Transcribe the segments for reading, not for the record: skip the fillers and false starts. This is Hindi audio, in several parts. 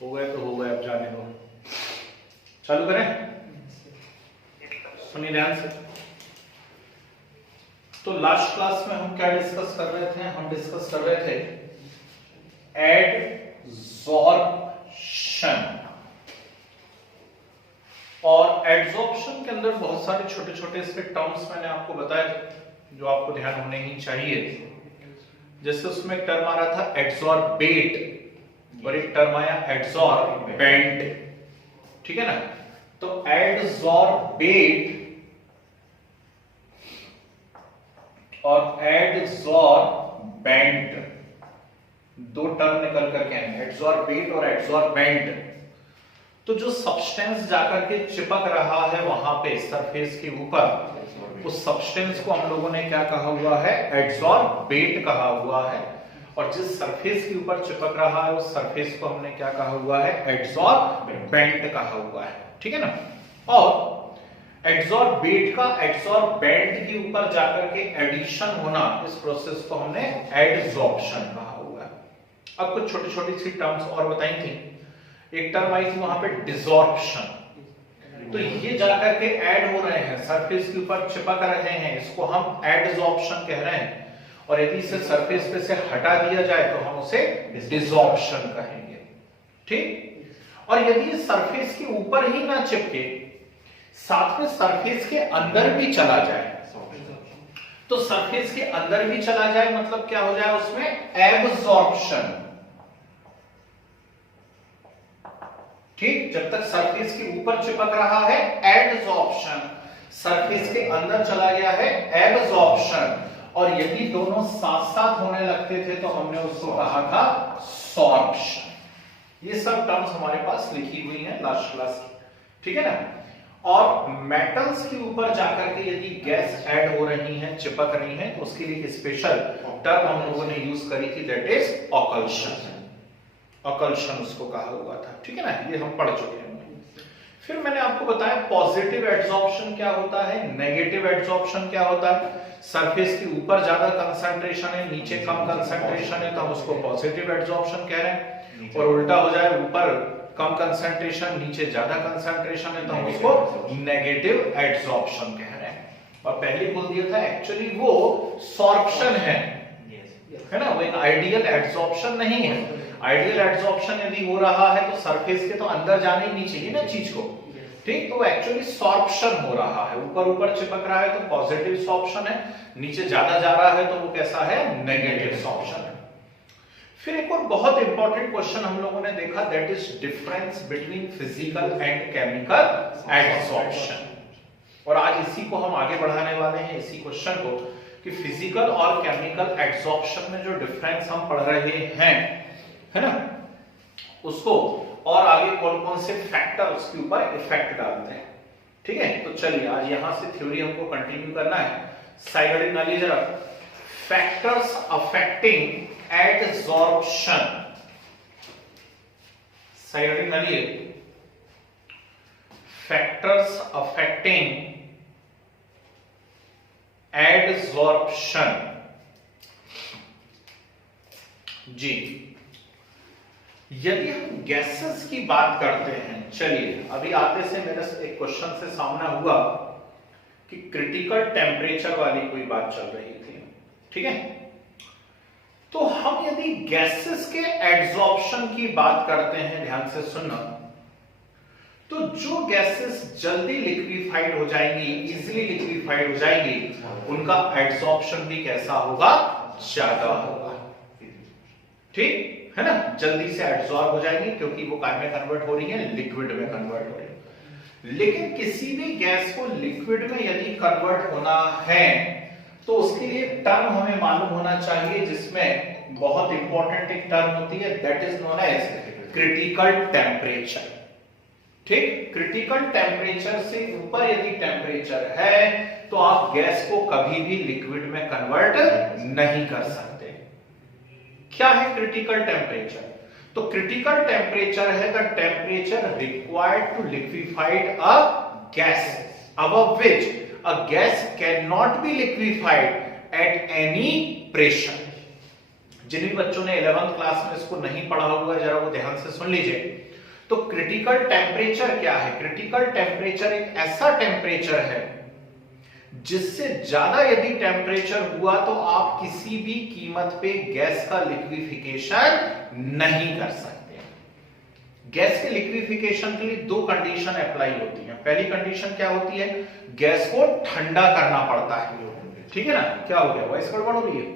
हो गए तो हो गए, अब जाने दो। चालू करें? सुनिए ध्यान से। तो लास्ट क्लास में हम क्या डिस्कस कर रहे थे? हम डिस्कस कर रहे थे एडजॉर्प्शन। और एडजॉर्प्शन के अंदर बहुत सारे छोटे छोटे इसके टर्म्स मैंने आपको बताए थे जो आपको ध्यान होने ही चाहिए। जैसे उसमें एक टर्म आ रहा था एडजॉर्बेट और एक टर्म आया एडजॉर्बेंट, ठीक है ना? तो एडजॉर्बेट और एडजॉर्बेंट दो टर्म निकल करके आए, एडजॉर्बेट और एडजॉर्बेंट। तो जो सब्सटेंस जाकर के चिपक रहा है वहां पे सरफेस के ऊपर, उस सब्सटेंस को हम लोगों ने क्या कहा हुआ है? एडजॉर्बेट कहा हुआ है। और जिस सरफेस के ऊपर चिपक रहा है उस सरफेस को हमने क्या कहा हुआ है? एडजॉर्बेंट कहा हुआ है, ठीक है ना? और एडजॉर्बेट का एडजॉर्बेंट के ऊपर जाकर के एडिशन होना, इस प्रोसेस को हमने एडजॉर्प्शन कहा हुआ है। अब कुछ छोटी छोटी सी टर्म्स और बताई थी। एक टर्म आई थी वहां पे डिसॉर्प्शन। तो ये जाकर के ऐड हो रहे हैं, सरफेस के ऊपर चिपक रहे हैं, इसको हम एडजॉर्प्शन कह रहे हैं। और यदि इसे सरफेस पे से हटा दिया जाए तो हम उसे डिसॉर्प्शन कहेंगे, ठीक? और यदि ये सरफेस के ऊपर ही ना चिपके, साथ में सरफेस के अंदर भी चला जाए, तो सरफेस के अंदर भी चला जाए मतलब क्या हो जाए उसमें? एब्जॉर्प्शन, ठीक? जब तक सरफेस के ऊपर चिपक रहा है एडजॉर्प्शन, सरफेस के अंदर चला गया है एब्जॉर्प्शन। और यदि दोनों साथ साथ होने लगते थे तो हमने उसको कहा था सॉर्प्शन। ये सब टर्म्स हमारे पास लिखी हुई हैं लास्ट क्लास की, ठीक है ना? और मेटल्स के ऊपर जाकर के यदि गैस ऐड हो रही है, चिपक रही है, तो उसके लिए एक स्पेशल टर्म हम लोगों ने यूज करी थी, दैट इज ऑकल्शन। ऑकल्शन उसको कहा हुआ था, ठीक है ना? ये हम पढ़ चुके हैं। फिर मैंने आपको बताया पॉजिटिव एडजॉर्प्शन क्या होता है, नेगेटिव एडजॉर्प्शन क्या होता है। सरफेस के ऊपर ज्यादा कंसंट्रेशन है, नीचे कम कंसंट्रेशन है, तो हम उसको पॉजिटिव एडजॉर्प्शन कह रहे हैं। और उल्टा हो जाए, ऊपर कम कंसंट्रेशन, नीचे ज्यादा कंसंट्रेशन है, तो हम उसको नेगेटिव एडजॉर्प्शन कह रहे हैं। और पहले बोल दिया था एक्चुअली वो सॉर्प्शन है ना? वो एक आइडियल एडजॉर्प्शन नहीं है। आइडियल एडजॉर्प्शन यदि हो रहा है तो सरफेस के तो अंदर जाने ही नहीं चाहिए ना चीज को, ठीक? तो एक्चुअली सॉर्प्शन हो रहा है, ऊपर ऊपर चिपक रहा है तो पॉजिटिव सॉर्प्शन है, नीचे ज्यादा जा रहा है तो वो कैसा है? नेगेटिव सॉर्प्शन है। फिर एक और बहुत इंपॉर्टेंट क्वेश्चन हम लोगों ने देखा, that is difference between physical and chemical adsorption. और आज इसी को हम आगे बढ़ाने वाले हैं, इसी क्वेश्चन को, कि फिजिकल और केमिकल एडजॉर्प्शन में जो डिफरेंस हम पढ़ रहे हैं, है ना, उसको और आगे कौन कौन से फैक्टर उसके ऊपर इफेक्ट डालते हैं, ठीक है? तो चलिए आज यहां से थ्योरी हमको कंटिन्यू करना है। साइड वाली जरा, फैक्टर्स अफेक्टिंग एडजॉर्प्शन। साइड वाली, फैक्टर्स अफेक्टिंग एडजॉर्प्शन। जी, यदि हम गैसेस की बात करते हैं, चलिए अभी आते से मेरे एक क्वेश्चन से सामना हुआ कि क्रिटिकल टेम्परेचर वाली कोई बात चल रही थी, ठीक है? तो हम यदि गैसेस के एडजॉर्प्शन की बात करते हैं, ध्यान से सुनना, तो जो गैसेस जल्दी लिक्विफाइड हो जाएंगी, इजीली लिक्विफाइड हो जाएंगी, उनका एडजॉर्प्शन भी कैसा होगा? ज्यादा होगा, ठीक है ना? जल्दी से एब्सॉर्ब हो जाएंगे क्योंकि वो काय में कन्वर्ट हो रही है? लिक्विड में कन्वर्ट हो रही है। लेकिन किसी भी गैस को लिक्विड में यदि कन्वर्ट होना है तो उसके लिए टर्म हमें मालूम होना चाहिए, जिसमें बहुत इंपॉर्टेंट एक टर्म होती है, that is known as critical temperature, ठीक? क्रिटिकल टेम्परेचर से ऊपर यदि टेम्परेचर है तो आप गैस को कभी भी लिक्विड में कन्वर्ट नहीं कर सकते। क्या है क्रिटिकल टेम्परेचर? तो क्रिटिकल टेम्परेचर है the temperature required to liquefied a gas above which a gas cannot be liquefied at any pressure। जिन भी बच्चों ने 11th क्लास में इसको नहीं पढ़ा हुआ जरा वो ध्यान से सुन लीजिए। तो क्रिटिकल टेम्परेचर क्या है? क्रिटिकल टेम्परेचर एक ऐसा टेम्परेचर है जिससे ज्यादा यदि टेम्परेचर हुआ तो आप किसी भी कीमत पे गैस का लिक्विफिकेशन नहीं कर सकते। गैस के लिक्विफिकेशन के लिए दो कंडीशन अप्लाई होती हैं। पहली कंडीशन क्या होती है? गैस को ठंडा करना पड़ता है, ठीक है ना। क्या हो गया? वॉइस गड़बड़ हो रही है?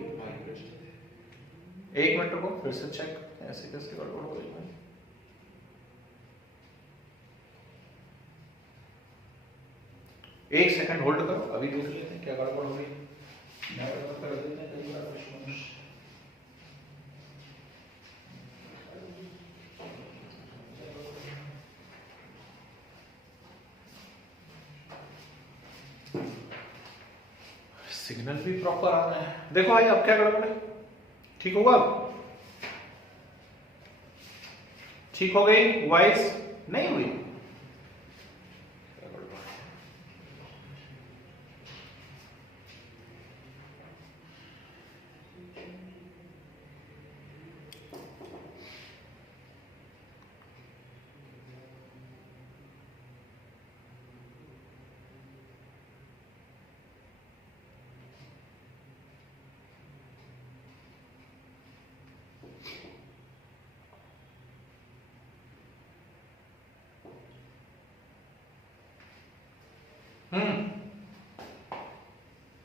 एक मिनट रुको, फिर से चेक करते हैं ऐसे कैसे गड़बड़ हो रही है। एक सेकंड होल्ड करो, अभी देख लेते हैं क्या गड़बड़ हो रही है। कर देते हैं कई बार सिग्नल भी प्रॉपर आ रहा है। देखो भाई अब क्या गड़बड़ है? ठीक होगा? ठीक हो गई? वॉइस नहीं हुई?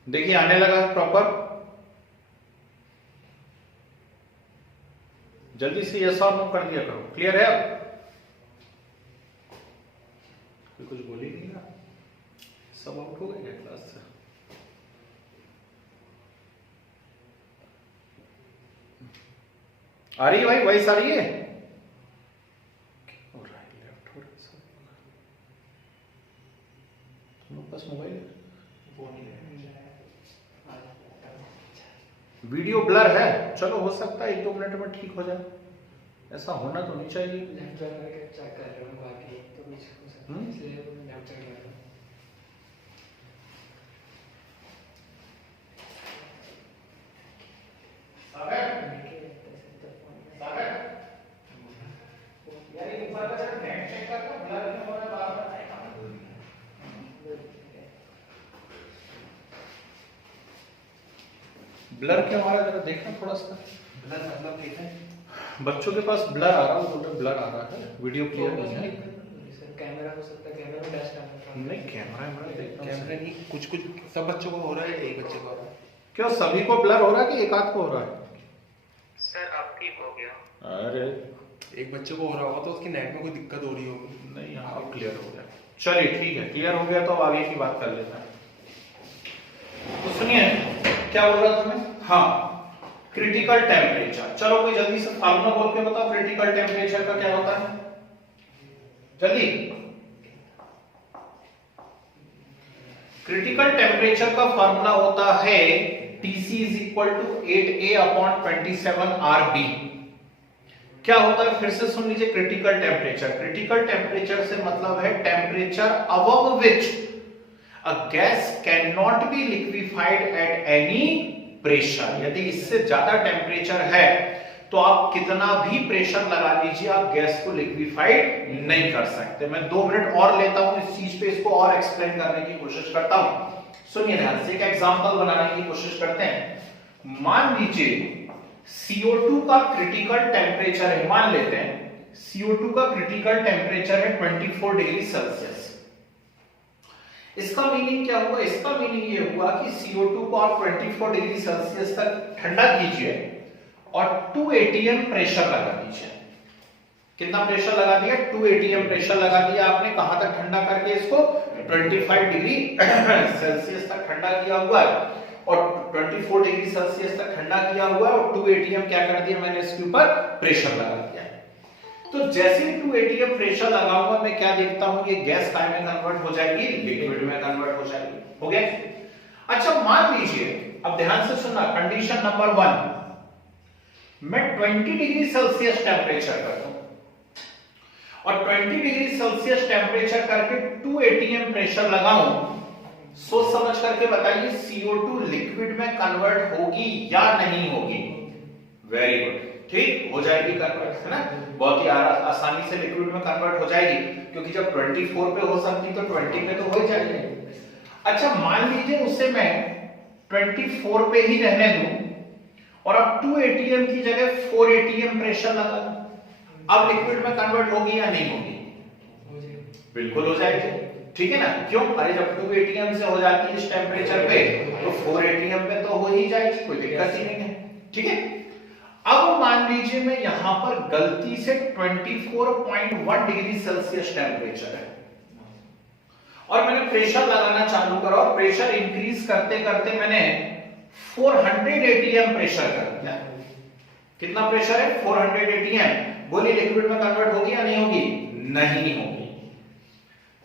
देखिए आने लगा प्रॉपर। जल्दी से यस और नो कर दिया करो। क्लियर है? अब कुछ बोल ही नहीं ना, सब आउट हो गए क्लास से। आ रही है भाई? वॉइस आ रही है? और राइट लेफ्ट हो रहा है। तुम लोग पास मोबाइल है? वीडियो ब्लर है, चलो हो सकता है 1-2 मिनट में ठीक हो जाए, ऐसा होना तो नहीं चाहिए। ब्लर क्या हमारा जरा देखना थोड़ा सा। ब्लर मतलब ठीक है? बच्चों के पास ब्लर आ रहा है, वो ब्लर आ रहा है, वीडियो क्लियर नहीं है। कैमरा हो सकता है, कैमरा में डैश करना। नहीं कैमरा देखना, कैमरा नहीं, कुछ कुछ सब बच्चों को हो रहा है, एक बच्चे को हो रहा है। क्यों सभी को ब्लर हो रहा है कि एक आध को हो रहा है? सर अब ठीक हो गया। अरे एक बच्चे को हो रहा होगा तो उसकी नेट में कोई दिक्कत हो रही होगी। नहीं यहाँ अब क्लियर हो गया। चलिए ठीक है, क्लियर हो गया तो अब आगे की बात कर लेते हैं। तो सुनिए क्या बोल रहा था मैं? हाँ क्रिटिकल टेम्परेचर। चलो कोई जल्दी से फार्मूला बोल के बताओ क्रिटिकल टेम्परेचर का क्या होता है जल्दी। क्रिटिकल टेम्परेचर का फार्मूला होता है Tc is equal to 8A upon 27 RB। क्या होता है फिर से सुन लीजिए। क्रिटिकल टेम्परेचर, क्रिटिकल टेम्परेचर से मतलब है temperature above which a gas can not be liquefied at any pressure. यदि इससे ज्यादा टेम्परेचर है तो आप कितना भी प्रेशर लगा लीजिए आप गैस को लिक्विफाइड नहीं कर सकते। मैं 2 मिनट और लेता हूं इस चीज पे, इसको और एक्सप्लेन करने की कोशिश करता हूं। सुनिए ध्यान से, एक एग्जांपल बनाने की कोशिश करते हैं। मान लीजिए CO2 का क्रिटिकल टेम्परेचर है, मान लेते हैं CO2 का क्रिटिकल टेम्परेचर है 24 डिग्री सेल्सियस। इसका मीनिंग क्या हुआ? इसका मीनिंग ये हुआ कि CO2 को आप 24 डिग्री सेल्सियस तक ठंडा कीजिए और 2 atm प्रेशर लगा दीजिए। कितना प्रेशर लगा दिया? 2 atm प्रेशर लगा दिया आपने। कहां तक ठंडा करके इसको? 25 डिग्री सेल्सियस तक ठंडा किया हुआ है और 24 डिग्री सेल्सियस तक ठंडा किया हुआ है और 2 atm क्या कर दिया मैंने इसके ऊपर? प्रेशर लगा दिया। तो जैसे ही 2 atm प्रेशर लगाऊंगा मैं क्या देखता हूं? ये गैस काय में कन्वर्ट हो जाएगी? लिक्विड में कन्वर्ट हो जाएगी। हो गया? अच्छा मान लीजिए, अब ध्यान से सुनना, कंडीशन नंबर 1, मैं 20 डिग्री सेल्सियस टेम्परेचर करता हूं और 20 डिग्री सेल्सियस टेम्परेचर करके 2 atm प्रेशर लगाऊं। सोच समझ करके बताइए CO2 लिक्विड में कन्वर्ट होगी या नहीं होगी? वेरी गुड, ठीक हो जाएगी कन्वर्ट, है ना, बहुत ही आसानी से लिक्विड में कन्वर्ट हो जाएगी, क्योंकि जब 24 पे हो सकती तो 20 पे तो हो ही जाएगी। अच्छा मान लीजिए उसे मैं 24 पे ही रहने दूं और अब 2 atm की जगह 4 atm प्रेशर लगा दूं, अब लिक्विड में कन्वर्ट होगी या नहीं होगी? बिल्कुल हो जाएगी, ठीक है ना, क्यों? अरे जब 2 atm से हो जाती है इस टेम्परेचर पे तो 4 atm पे तो हो ही जाएगी, कोई दिक्कत ही नहीं है, ठीक है। अब मान लीजिए मैं यहां पर गलती से 24.1 डिग्री सेल्सियस टेम्परेचर है और मैंने प्रेशर लगाना चालू करा और प्रेशर इंक्रीज करते करते मैंने 400 atm प्रेशर कर दिया। कितना प्रेशर है? 400 atm। बोलिए लिक्विड में कन्वर्ट होगी या नहीं होगी? नहीं होगी,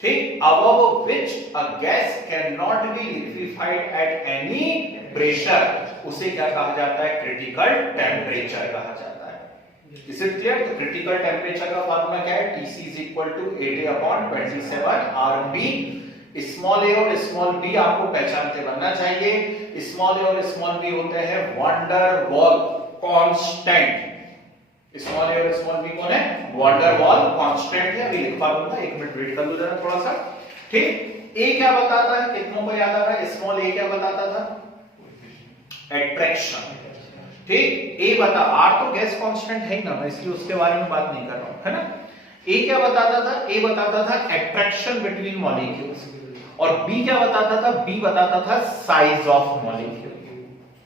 ठीक। above which a gas cannot be liquefied at any pressure, उसे क्या कहा जाता है? क्रिटिकल टेम्परेचर कहा जाता है। इसे क्लियर? तो क्रिटिकल टेम्परेचर का फॉर्मूला क्या है? Tc is equal to 8A/27 RB। Small a और स्मॉल b आपको पहचानते बनना चाहिए। स्मॉल a और स्मॉल b होते हैं वैन डर वाल कांस्टेंट। स्मॉल a और स्मॉल b कौन है? वैन डर वाल कांस्टेंट है। अभी लिखवा दूंगा, एक मिनट वेट कर लो जरा थोड़ा सा, ठीक। a क्या बताता है? कितनों को याद आ रहा है? स्मॉल a क्या बताता था? एट्रैक्शन, ठीक। ए बता, आर तो गैस कांस्टेंट है ही ना, इसलिए उसके बारे में बात नहीं कर रहा हूं, है ना। ए क्या बताता था? ए बताता था एट्रैक्शन बिटवीन मॉलिक्यूल्स और बी क्या बताता था? बी बताता था साइज ऑफ मॉलिक्यूल।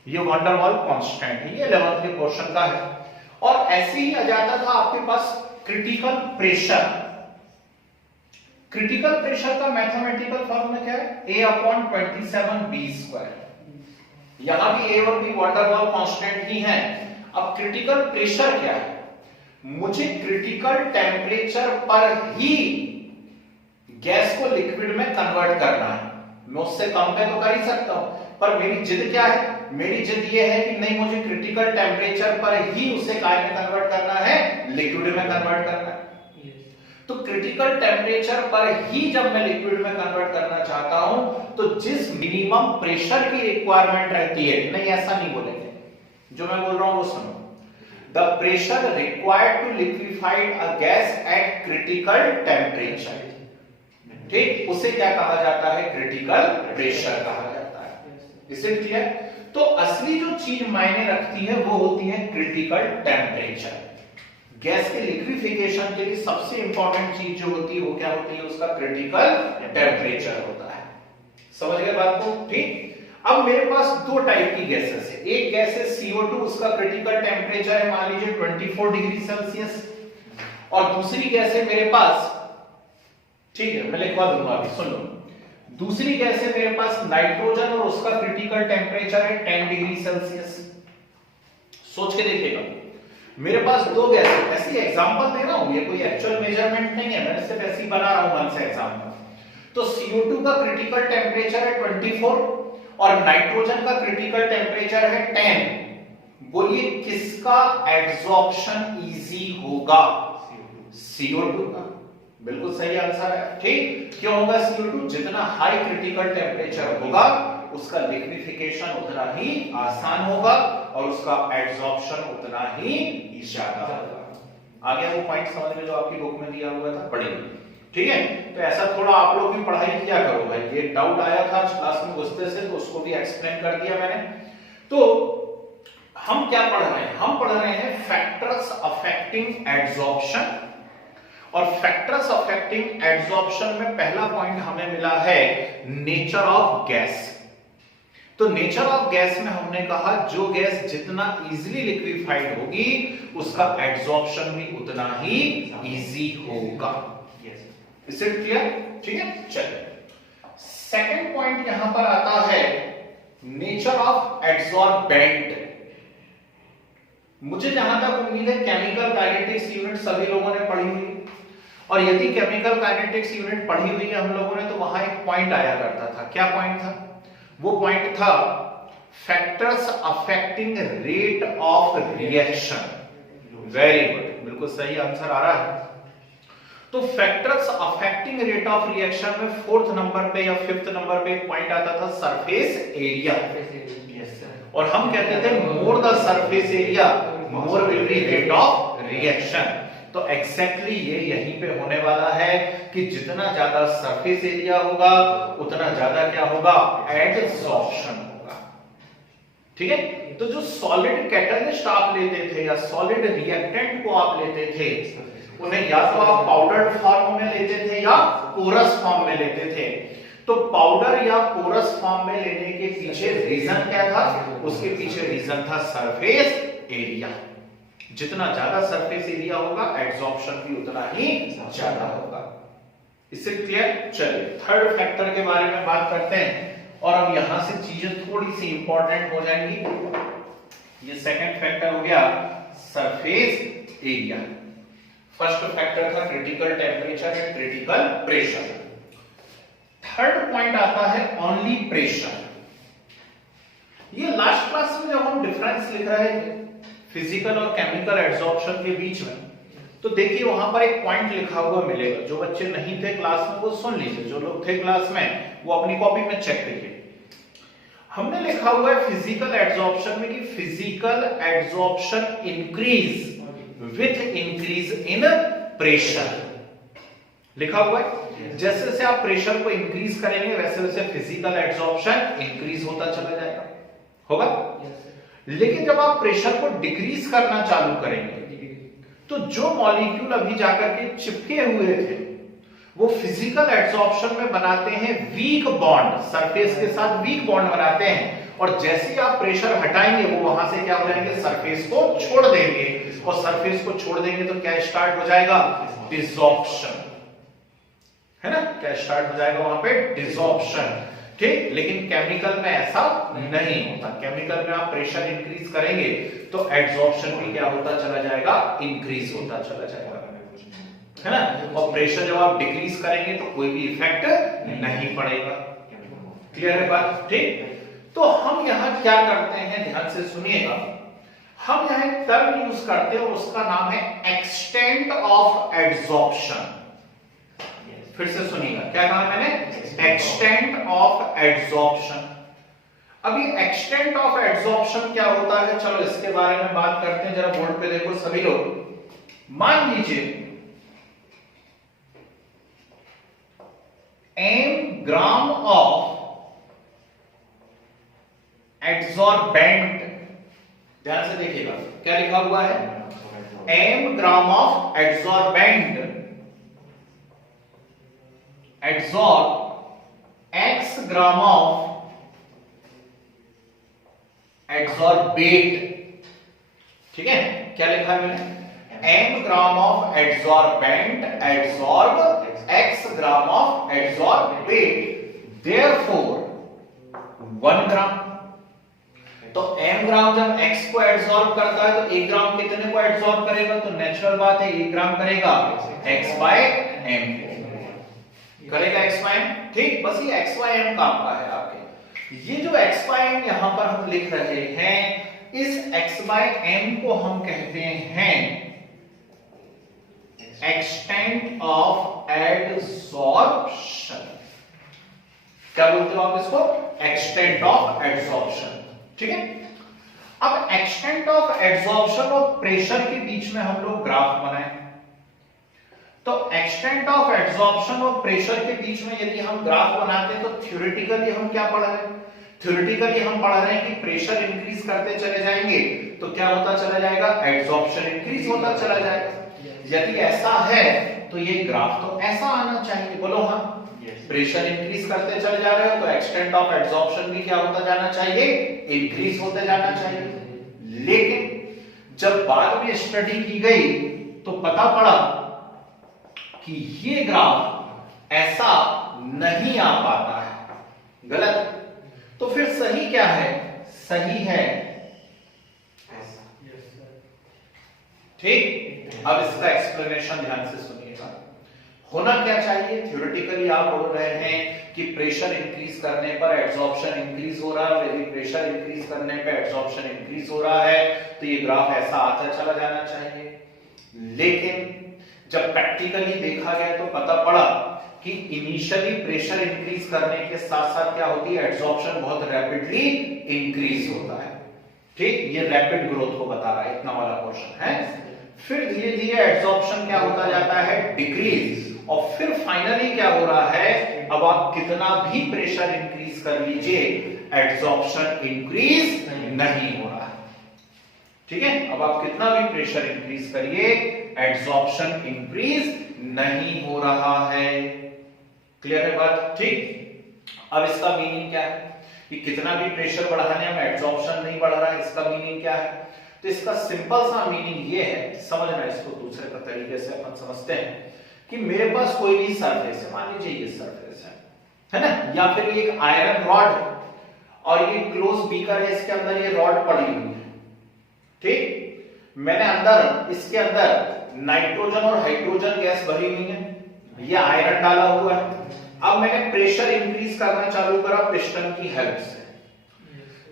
ये वैन डर वाल कांस्टेंट है, ये 11th के क्वेश्चन का है। और ऐसे ही आ जाता था आपके पास क्रिटिकल प्रेशर। क्रिटिकल प्रेशर का मैथमेटिकल फॉर्मूला क्या है? A/27B²। यहां भी ए और बी वैन डर वाल कांस्टेंट ही हैं। अब क्रिटिकल प्रेशर क्या है? मुझे क्रिटिकल टेम्परेचर पर ही गैस को लिक्विड में कन्वर्ट करना है। मैं उससे कम पे तो कर ही सकता हूं, पर मेरी जिद क्या है? मेरी जिद ये है कि नहीं, मुझे क्रिटिकल टेम्परेचर पर ही उसे काय में कन्वर्ट करना है? लिक्विड में कन्वर्ट करना है। तो क्रिटिकल टेम्परेचर पर ही जब मैं लिक्विड में कन्वर्ट करना चाहता हूं तो जिस मिनिमम प्रेशर की रिक्वायरमेंट रहती है, नहीं ऐसा नहीं बोलेंगे, जो मैं बोल रहा हूं वो सुनो। The pressure required to liquefied a gas at critical temperature, ठीक, उसे क्या कहा जाता है? क्रिटिकल प्रेशर कहा जाता है। इसे क्लियर? तो असली जो चीज मायने रखती है वो होती है क्रिटिकल टेम्परेचर। गैस के लिक्विफिकेशन के लिए सबसे इंपॉर्टेंट चीज जो होती है वो क्या होती है? उसका क्रिटिकल टेम्परेचर होता है। समझ गए बात को? ठीक। अब मेरे पास दो टाइप की गैसेस है। एक गैस है CO2, उसका क्रिटिकल टेम्परेचर है मान लीजिए 24 डिग्री सेल्सियस, और दूसरी गैस है मेरे पास, ठीक है मैं लिखवा दूंगा अभी, सुन लो। दूसरी गैस है मेरे पास नाइट्रोजन और उसका क्रिटिकल टेम्परेचर है 10 डिग्री सेल्सियस। सोच के देखिएगा, मेरे पास दो गैस है, ऐसी एग्जांपल दे रहा हूं, ये कोई एक्चुअल मेजरमेंट नहीं है, मैं सिर्फ ऐसे ही बना रहा हूं मन से एग्जांपल। तो CO2 का क्रिटिकल टेम्परेचर है 24 और नाइट्रोजन का क्रिटिकल टेम्परेचर है 10। बोलिए किसका एड्सॉर्प्शन इजी होगा? CO2 का। बिल्कुल सही आंसर है, ठीक। क्यों होगा CO2? जितना हाई क्रिटिकल टेम्परेचर होगा उसका लिक्विफिकेशन उतना ही आसान होगा और उसका एड्सॉर्प्शन उतना ही ज्यादा होगा। आगे वो पॉइंट समझ में जो आपकी बुक में दिया हुआ था, पढ़िए, ठीक है। तो ऐसा थोड़ा आप लोग भी पढ़ाई किया करो भाई, ये डाउट आया था क्लास में घुसते से तो उसको भी एक्सप्लेन कर दिया मैंने। तो हम क्या पढ़ रहे हैं? हम पढ़ रहे हैं फैक्टर्स अफेक्टिंग एड्सॉर्प्शन, और फैक्टर्स अफेक्टिंग एड्सॉर्प्शन में पहला पॉइंट हमें मिला है नेचर ऑफ गैस। तो नेचर ऑफ गैस में हमने कहा जो गैस जितना इजीली लिक्विफाइड होगी उसका एड्सॉर्प्शन भी उतना ही इजी होगा। Is it clear? ठीक है, चलिए सेकंड पॉइंट यहां पर आता है नेचर ऑफ एड्सॉर्बेंट। मुझे जहां तक उम्मीद है केमिकल काइनेटिक्स यूनिट सभी लोगों ने पढ़ी हुई, और यदि केमिकल काइनेटिक्स यूनिट पढ़ी हुई है हम लोगों ने तो वहां एक पॉइंट आया करता था। क्या पॉइंट था? वो पॉइंट था factors affecting rate of reaction. Very good, बिल्कुल सही आंसर आ रहा है। तो factors affecting rate of reaction में 4th नंबर पे या 5th नंबर पे एक पॉइंट आता था सरफेस एरिया, और हम कहते थे मोर the surface area more will be rate of reaction. तो एग्जैक्टली ये यहीं पे होने वाला है कि जितना ज्यादा सरफेस एरिया होगा उतना ज्यादा क्या होगा, एडसॉर्प्शन होगा। ठीक है, तो जो सॉलिड कैटलिस्ट आप लेते थे या सॉलिड रिएक्टेंट को आप लेते थे, उन्हें या तो आप पाउडर्ड फॉर्म में लेते थे या पोरस फॉर्म में लेते थे। तो पाउडर या पोरस फॉर्म में लेने के पीछे रीजन क्या था? उसके पीछे रीजन था सरफेस एरिया। जितना ज्यादा सरफेस एरिया होगा एड्सॉर्प्शन भी उतना ही ज्यादा होगा। इससे क्लियर? चलिए थर्ड फैक्टर के बारे में बात करते हैं और अब यहां से चीजें थोड़ी सी इंपॉर्टेंट हो जाएंगी। ये सेकंड फैक्टर हो गया सरफेस एरिया। फर्स्ट फैक्टर था critical temperature and critical pressure. Third point आता है ओनली प्रेशर। ये लास्ट क्लास में जब हम डिफरेंस लिख रहे थे फिजिकल और केमिकल एड्सॉर्प्शन के बीच में, तो देखिए वहां पर एक पॉइंट लिखा हुआ मिलेगा। जो बच्चे नहीं थे क्लास में वो सुन लीजिए, जो लोग थे क्लास में वो अपनी कॉपी में चेक करिए। हमने लिखा हुआ है फिजिकल एड्सॉर्प्शन में कि physical adsorption increase with increase in pressure. लिखा हुआ है जैसे जैसे आप प्रेशर को इंक्रीज करेंगे वैसे वैसे फिजिकल एड्सॉर्प्शन इंक्रीज होता चला जाएगा, होगा। लेकिन जब आप प्रेशर को डिक्रीज करना चालू करेंगे तो जो मॉलिक्यूल अभी जाकर के चिपके हुए थे वो फिजिकल एड्सॉर्प्शन में बनाते हैं वीक बॉन्ड, सरफेस के साथ वीक बॉन्ड बनाते हैं। और जैसे ही आप प्रेशर हटाएंगे वो वहां से क्या हो जाएंगे, सरफेस को छोड़ देंगे। और सरफेस को छोड़ देंगे तो क्या स्टार्ट हो जाएगा, डिसॉर्प्शन, है ना। क्या स्टार्ट हो जाएगा वहां पे, डिसॉर्प्शन। ठीक, लेकिन केमिकल में ऐसा नहीं होता। केमिकल में आप प्रेशर इंक्रीज करेंगे तो एड्सॉर्प्शन भी क्या होता चला जाएगा, इंक्रीज होता चला जाएगा, है ना। और प्रेशर जब आप डिक्रीज करेंगे तो कोई भी इफेक्ट नहीं पड़ेगा। क्लियर है बात? ठीक, तो हम यहां क्या करते हैं, ध्यान से सुनिएगा। हम यहां एक टर्म यूज करते हैं और उसका नाम है एक्सटेंट ऑफ एड्सॉर्प्शन। फिर से सुनिएगा, क्या कहा मैंने, एक्सटेंट ऑफ एड्सॉर्प्शन। अब ये एक्सटेंट ऑफ एड्सॉर्प्शन क्या होता है, चलो इसके बारे में बात करते हैं। जरा बोर्ड पे देखो सभी लोग। मान लीजिए m ग्राम ऑफ एड्सॉर्बेंट, ध्यान से देखिएगा क्या लिखा हुआ है, m gram of adsorbent adsorb x gram of adsorbate. ठीक है, क्या लिखा है मैंने, m gram of adsorbent adsorb x gram of adsorbate, therefore 1 ग्राम। तो m ग्राम जब x को एड्सॉर्ब करता है तो 1 ग्राम कितने को एड्सॉर्ब करेगा, तो नेचुरल बात है 1 ग्राम करेगा x बाय m करेगा, x बाय m। ठीक, बस ये x बाय m काम का है आपके। ये जो x बाय m यहां पर हम लिख रहे हैं, इस x बाय m को हम कहते हैं एक्सटेंट ऑफ एड्सॉर्प्शन। क्या बोलते हो आप इसको, एक्सटेंट ऑफ एड्सॉर्प्शन। ठीक है, अब एक्सटेंट ऑफ एड्सॉर्प्शन और प्रेशर के बीच में हम लोग ग्राफ बनाए। तो एक्सटेंट ऑफ एड्सॉर्प्शन और प्रेशर के बीच में यदि हम ग्राफ बनाते हैं तो थ्योरेटिकली हम क्या पढ़ रहे हैं, थ्योरेटिकली हम पढ़ रहे हैं कि प्रेशर इंक्रीज करते चले जाएंगे तो क्या होता चला जाएगा, एड्सॉर्प्शन इंक्रीज होता चला जाएगा। यदि ऐसा है तो ये ग्राफ तो ऐसा आना चाहिए, बोलो हाँ। प्रेशर इंक्रीज करते चले जा रहे हो तो एक्सटेंट ऑफ एड्सॉर्प्शन भी क्या होता जाना चाहिए, इंक्रीज होते जाना चाहिए। लेकिन जब बाद में स्टडी की गई तो पता पड़ा कि ये ग्राफ ऐसा नहीं आ पाता है, गलत। तो फिर सही क्या है, सही है ठीक। अब इसका एक्सप्लेनेशन ध्यान से सुनिएगा। होना क्या चाहिए, थ्योरेटिकली आप बोल रहे हैं कि प्रेशर इंक्रीज करने पर एड्सॉर्प्शन इंक्रीज हो रहा है, और यदि प्रेशर इंक्रीज करने पर एड्सॉर्प्शन इंक्रीज हो रहा है तो ये ग्राफ ऐसा आता चला जाना चाहिए। लेकिन जब प्रैक्टिकली देखा गया तो पता पड़ा कि इनिशियली प्रेशर इंक्रीज करने के साथ साथ क्या होती है, एड्सॉर्प्शन बहुत रैपिडली इंक्रीज होता है। ठीक, ये रैपिड ग्रोथ को बता रहा है, इतना वाला पोर्शन है। फिर धीरे धीरे एड्सॉर्प्शन क्या होता जाता है, डिक्रीज, और फिर फाइनली क्या हो रहा है, अब आप कितना भी प्रेशर इंक्रीज कर लीजिए, एड्सॉर्प्शन इंक्रीज नहीं हो रहा है। ठीक है, अब आप कितना भी प्रेशर इंक्रीज करिए, एड्सॉर्प्शन इंक्रीज नहीं हो रहा है। क्लियर है बात? ठीक, अब इसका मीनिंग क्या है कि कितना भी प्रेशर बढ़ाने में एड्सॉर्प्शन नहीं बढ़ रहा है, इसका मीनिंग क्या है? तो इसका सिंपल सा मीनिंग ये है, समझना इसको दूसरे का तरीके से अपन समझते हैं कि मेरे पास कोई भी सरफेस है, मान लीजिए ये सरफेस है ना, या फिर ये एक आयरन रॉड है और ये क्लोज बीकर है, इसके अंदर ये रॉड पड़ी हुई है। ठीक, मैंने अंदर इसके अंदर नाइट्रोजन और हाइड्रोजन गैस भरी हुई है, ये आयरन डाला हुआ है। अब मैंने प्रेशर इंक्रीज करना चालू करा पिस्टन की हेल्प से।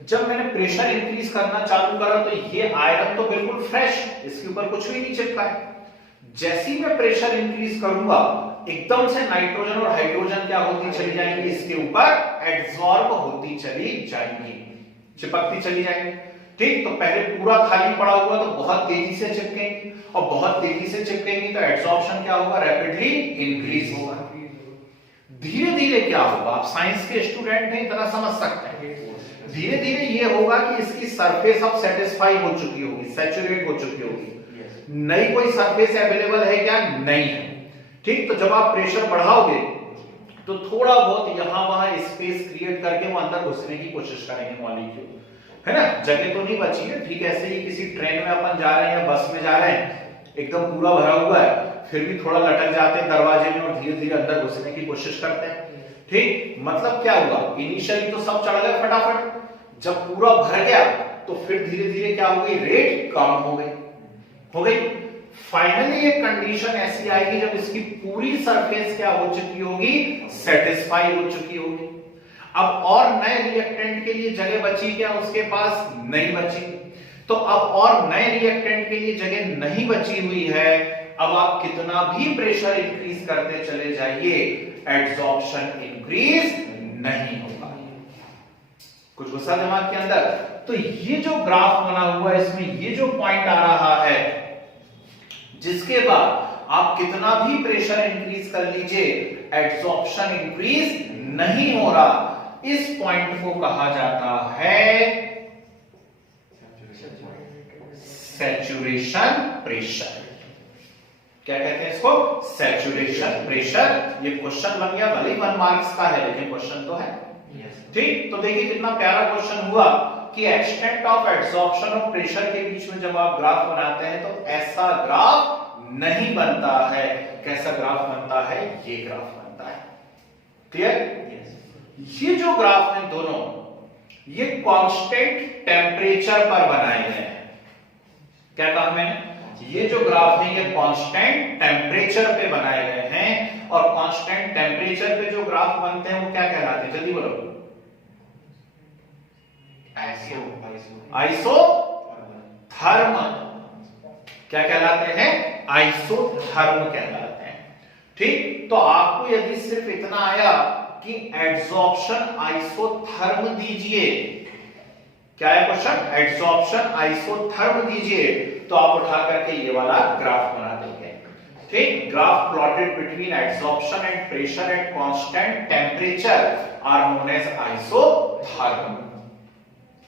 जब मैंने प्रेशर इंक्रीज करना चालू करा तो ये आयरन तो बिल्कुल फ्रेश है, इसके ऊपर कुछ भी नहीं चिपका है। जैसे ही मैं प्रेशर इंक्रीज करूंगा, एकदम से नाइट्रोजन और हाइड्रोजन क्या होती चली जाएंगी, इसके ऊपर एड्सॉर्ब होती चली जाएंगी, चिपकती चली जाएंगी। ठीक, तो पहले पूरा खाली पड़ा हुआ तो बहुत तेजी से चिपकेंगी, और बहुत तेजी से चिपकेंगी तो एड्सॉर्प्शन क्या होगा, रैपिडली इंक्रीज होगा। धीरे धीरे क्या होगा, आप साइंस के स्टूडेंट हैं, इतना समझ सकते हैं, धीरे धीरे ये होगा कि इसकी सरफेस अब सेटिस्फाई हो चुकी होगी, सैचुरेट हो चुकी होगी, नई कोई सरफेस अवेलेबल है क्या, नहीं है। ठीक, तो जब आप प्रेशर बढ़ाओगे तो थोड़ा बहुत यहां वहां स्पेस क्रिएट करके वो अंदर घुसने की कोशिश करेंगे मॉलिक्यूल, है ना, जगह तो नहीं बची है। ठीक, ऐसे ही किसी ट्रेन में अपन जा रहे हैं या बस में जा रहे हैं, एकदम पूरा भरा हुआ है, फिर भी थोड़ा लटक जाते हैं दरवाजे में और धीरे धीरे अंदर घुसने की कोशिश करते हैं। ठीक, मतलब क्या हुआ, इनिशियली तो सब चढ़ गए फटाफट, जब पूरा भर गया तो फिर धीरे धीरे क्या हो गई, रेट कम हो गई। फाइनली एक कंडीशन ऐसी आएगी जब इसकी पूरी सरफेस क्या हो चुकी होगी, सेटिस्फाई हो चुकी होगी। अब और नए रिएक्टेंट के लिए जगह बची क्या, उसके पास नहीं बची। तो अब और नए रिएक्टेंट के लिए जगह नहीं बची हुई है, अब आप कितना भी प्रेशर इंक्रीज करते चले जाइए, एड्सॉर्प्शन इंक्रीज नहीं होगा। कुछ गुस्सा दिमाग के अंदर? तो ये जो ग्राफ बना हुआ है, इसमें ये जो पॉइंट आ रहा है, जिसके बाद आप कितना भी प्रेशर इंक्रीज कर लीजिए, एड्सॉर्प्शन इंक्रीज नहीं हो रहा, इस पॉइंट को कहा जाता है सैचुरेशन प्रेशर। क्या कहते हैं इसको, सैचुरेशन प्रेशर। ये क्वेश्चन बन गया, भले ही 1 मार्क्स का है लेकिन क्वेश्चन तो है। ठीक, तो देखिए कितना प्यारा क्वेश्चन हुआ कि एक्सटेंट ऑफ एड्सॉर्प्शन और प्रेशर के बीच में जब आप ग्राफ बनाते हैं तो ऐसा ग्राफ नहीं बनता है। कैसा ग्राफ बनता है, ये ग्राफ बनता है। क्लियर? ये जो ग्राफ है दोनों, ये कांस्टेंट टेम्परेचर पर बनाए गए हैं। क्या कहा मैंने, ये जो ग्राफ है ये कांस्टेंट टेम्परेचर पे बनाए गए हैं, और कांस्टेंट टेम्परेचर पे जो ग्राफ बनते हैं वो क्या कहलाते हैं, जल्दी बोलो, आइसोथर्म। क्या कहलाते हैं, आइसोथर्म कहलाते हैं। ठीक, तो आपको यदि सिर्फ इतना आया कि एड्सॉर्प्शन आइसोथर्म दीजिए, क्या है क्वेश्चन, एड्सॉर्प्शन आइसोथर्म दीजिए, तो आप उठा करके ये वाला ग्राफ बना देंगे। ठीक, graph plotted between adsorption and pressure at constant temperature are known as isotherm.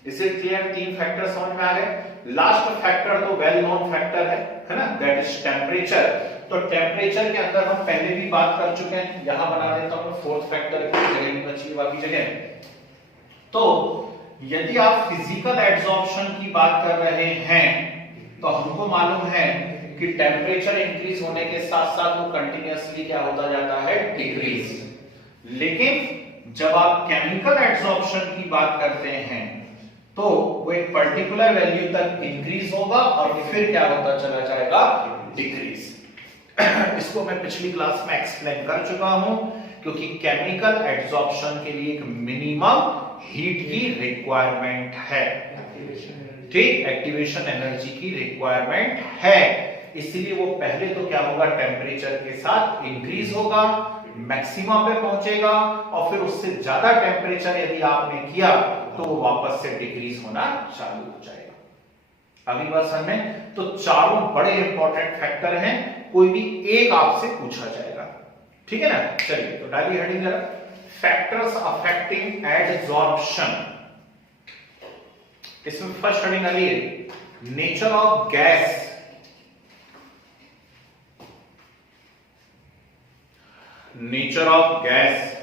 इसे क्लियर, 3 फैक्टर समझ में आ गए। लास्ट फैक्टर तो वेल नोन फैक्टर है ना, दैट इज टेम्परेचर। तो टेम्परेचर के अंदर हम पहले भी बात कर चुके हैं, यहां बना देता हूं 4th फैक्टर की जगह नहीं बची बाकी जगह। तो यदि आप फिजिकल एड्सॉर्प्शन की बात कर रहे हैं तो हमको मालूम है कि टेम्परेचर इंक्रीज होने के साथ साथ वो कंटिन्यूअसली क्या होता जाता है, डिक्रीज। लेकिन जब आप केमिकल एड्सॉर्प्शन की बात करते हैं तो वो एक पर्टिकुलर वैल्यू तक इंक्रीज होगा और फिर क्या होता चला जाएगा, डिक्रीज। इसको मैं पिछली क्लास में एक्सप्लेन कर चुका हूं, क्योंकि केमिकल एड्सॉर्प्शन के लिए एक मिनिमम हीट की रिक्वायरमेंट है। ठीक, एक्टिवेशन एनर्जी की रिक्वायरमेंट है, इसलिए वो पहले तो क्या होगा, टेम्परेचर के साथ इंक्रीज होगा, मैक्सिमम पे पहुंचेगा, और फिर उससे ज्यादा टेम्परेचर यदि आपने किया तो वो वापस से डिक्रीज होना चालू हो जाएगा। अगली बार समझ में, तो चारों बड़े इंपॉर्टेंट फैक्टर हैं, कोई भी एक आपसे पूछा जाएगा, ठीक है ना। चलिए तो डालिए हेडिंग जरा, फैक्टर्स अफेक्टिंग एडसॉर्प्शन। इसमें फर्स्ट हेडिंग डालिए nature of gas, nature of gas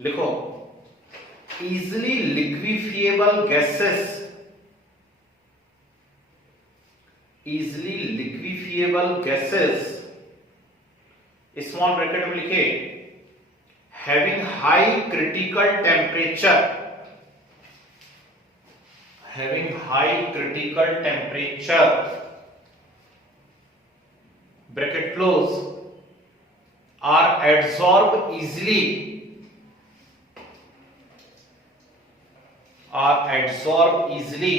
लिखो, easily liquefiable gases, easily liquefiable gases, small bracket में लिखे having high critical temperature, having high critical temperature, bracket close, are adsorbed easily, are adsorbed easily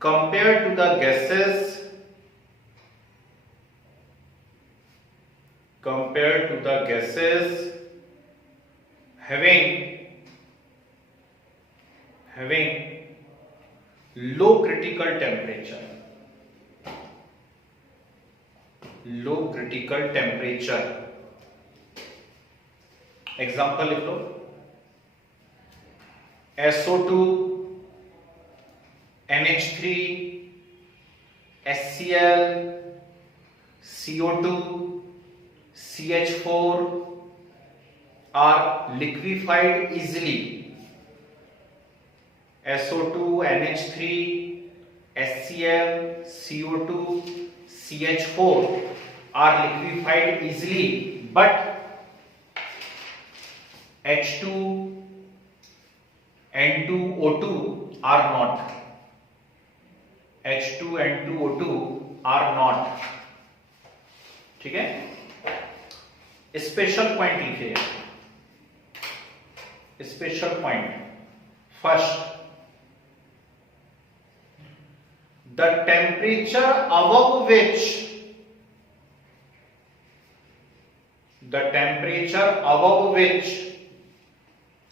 compared to the gases, compared to the gases having low critical temperature, low critical temperature। Example लिख लो, SO2, NH3, HCl, CO2, CH4 are liquefied easily, SO2, NH3, HCl, CO2, CH4 are liquefied easily, but H2, N2O2 are not, H2, N2O2 are not, ठीक है। स्पेशल पॉइंट लिखिए, special point, first the temperature above which, the temperature above which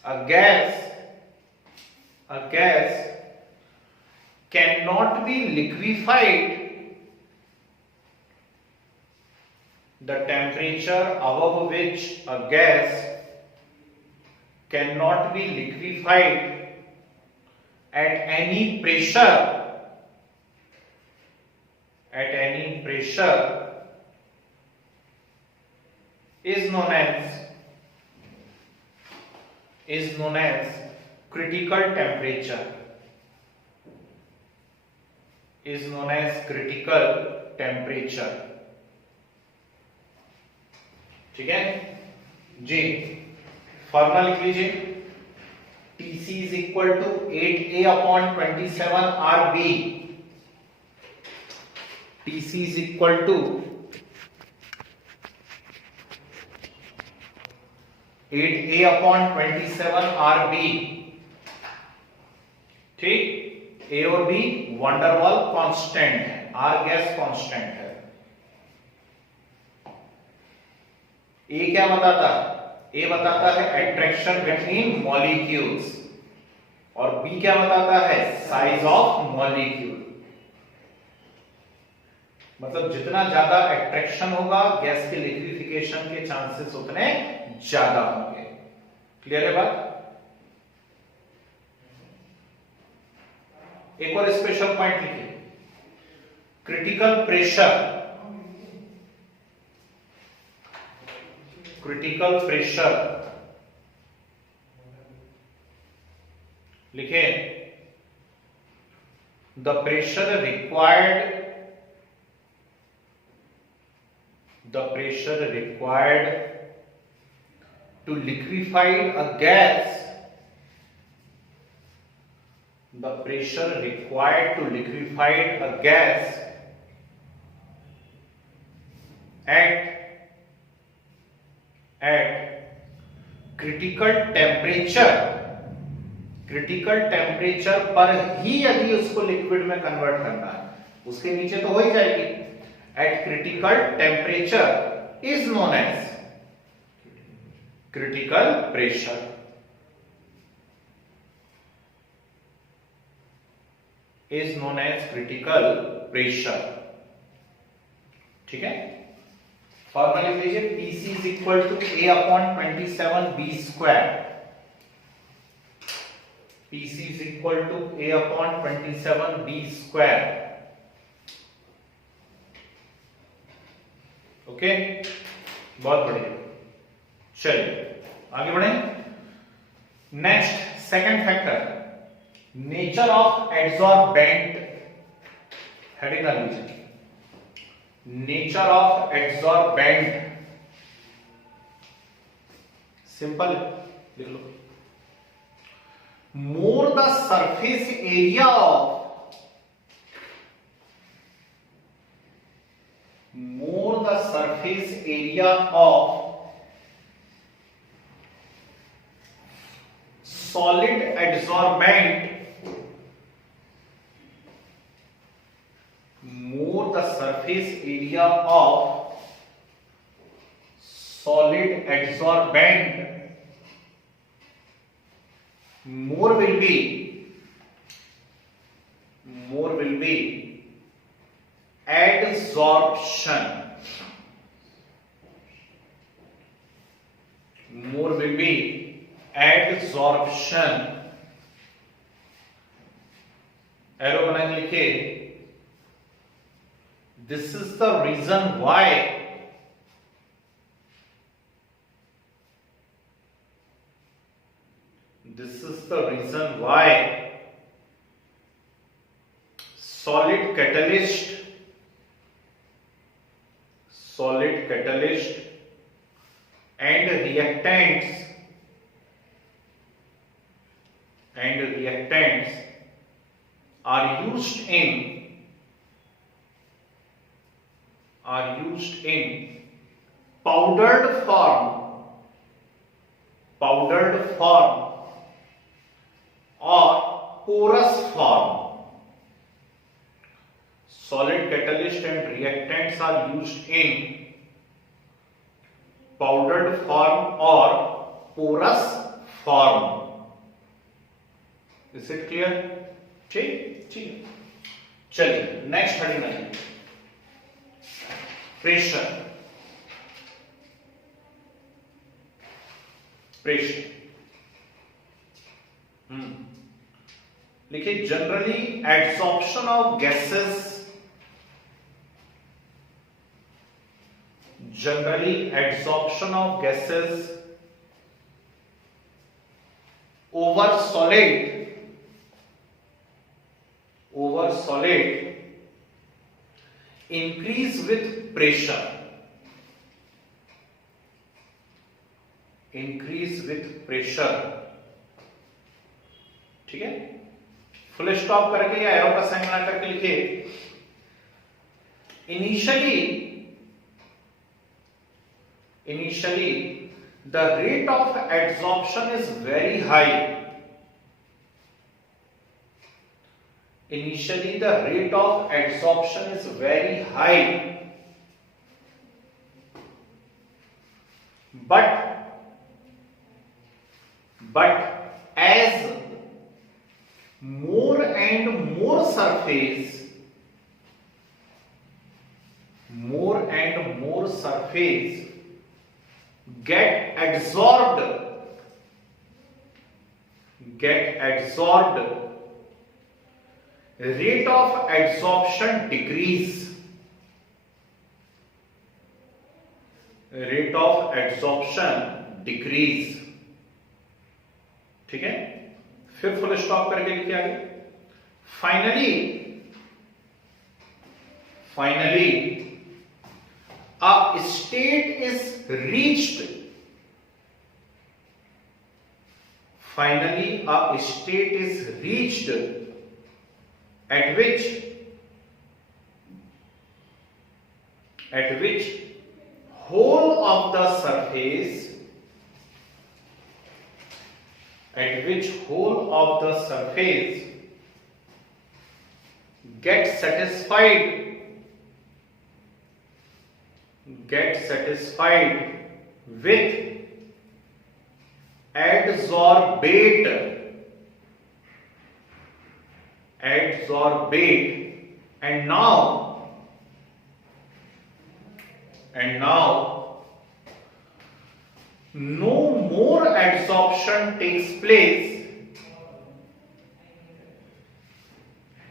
a gas cannot be liquefied, the temperature above which a gas cannot be liquefied at any pressure, at any pressure is known as critical temperature, is known as critical temperature, ठीक है जी। फॉर्मूला लिख लीजिए, TC is equal to 8A upon 27 RB, TC is equal to 8A upon 27 RB, ठीक। A और B वंडरवॉल कांस्टेंट है, R गैस कांस्टेंट है। A क्या बताता है? A बताता है अट्रैक्शन बिटवीन मॉलिक्यूल्स, और B क्या बताता है? Size of molecule. मतलब जितना ज्यादा अट्रैक्शन होगा गैस के लिक्विफिकेशन के चांसेस उतने ज्यादा होंगे। क्लियर है बात? एक और स्पेशल पॉइंट लिखिए, क्रिटिकल प्रेशर, क्रिटिकल प्रेशर लिखे, the pressure required, the pressure required to liquefy a gas, the pressure required to liquefy a gas at critical temperature, critical temperature पर ही यदि उसको लिक्विड में कन्वर्ट करना है, उसके नीचे तो हो ही जाएगी, at critical temperature is known as critical pressure, is known as critical pressure. ठीक है, फॉर्मूला लिख लीजिए, PC is equal to A upon 27 B square. PC is equal to A upon 27 B square. Okay, बहुत बढ़िया। चलिए आगे बढ़े। Next second factor, nature of adsorbent. Heading डाल लीजिए, नेचर ऑफ एड्सॉर्बेंट। सिंपल लिख लो, more the surface area of, more the surface area of solid adsorbent, more the surface area of solid adsorbent, more will be adsorption, more will be adsorption। Arrow बना के लिखे, this is the reason why solid catalyst and reactants are used in powdered form or porous form। solid catalyst and reactants are used in powdered form or porous form। Is it clear? ठीक। चलिए नेक्स्ट हेडिंग में, प्रेशर। लिखिए, generally adsorption of gases, over solid increase with pressure, ठीक है। फुल स्टॉप करके या एरो का साइन बना करके लिखिए, initially the rate of adsorption is very high। but as more and more surface get adsorbed, rate of adsorption decrease। ठीक है, फिर फुल स्टॉप करके लिखिए आगे, finally a state is reached at which whole of the surface get satisfied with adsorbate adsorbate, and now no more adsorption takes place.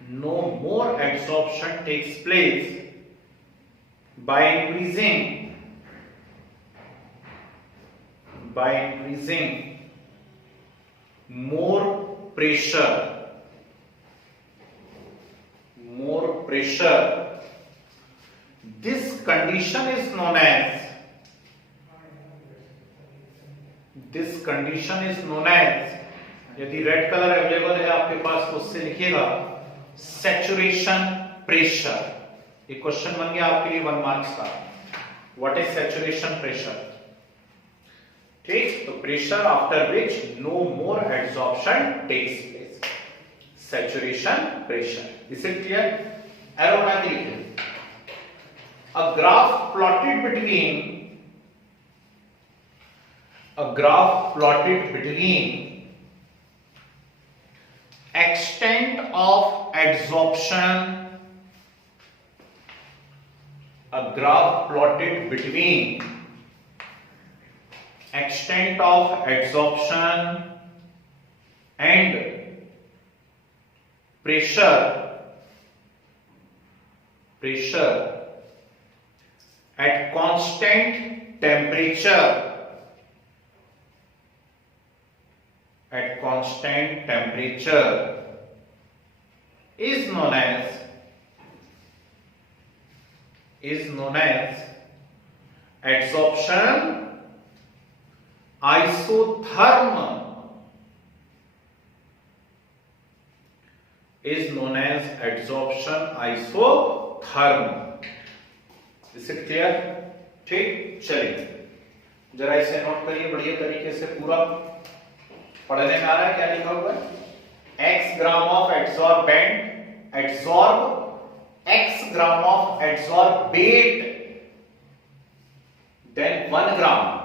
No more adsorption takes place by increasing more pressure. This condition is known as यदि रेड कलर अवेलेबल है आपके पास तो उससे लिखिएगा सैचुरेशन प्रेशर। ये क्वेश्चन बन गया आपके लिए 1 मार्क्स का। What is saturation pressure? ठीक, तो pressure after which no more adsorption takes place, saturation pressure. Is it clear? Arrow बना के लिखिए। A graph plotted between extent of adsorption, a graph plotted between extent of adsorption and pressure at constant temperature is known as adsorption isotherm. Is it clear? ठीक, चलिए जरा इसे नोट करिए बढ़िया तरीके से। पूरा पढ़ने में आ रहा है क्या लिखा हुआ है? x gram of adsorbent adsorb x gram of adsorbate then 1 gram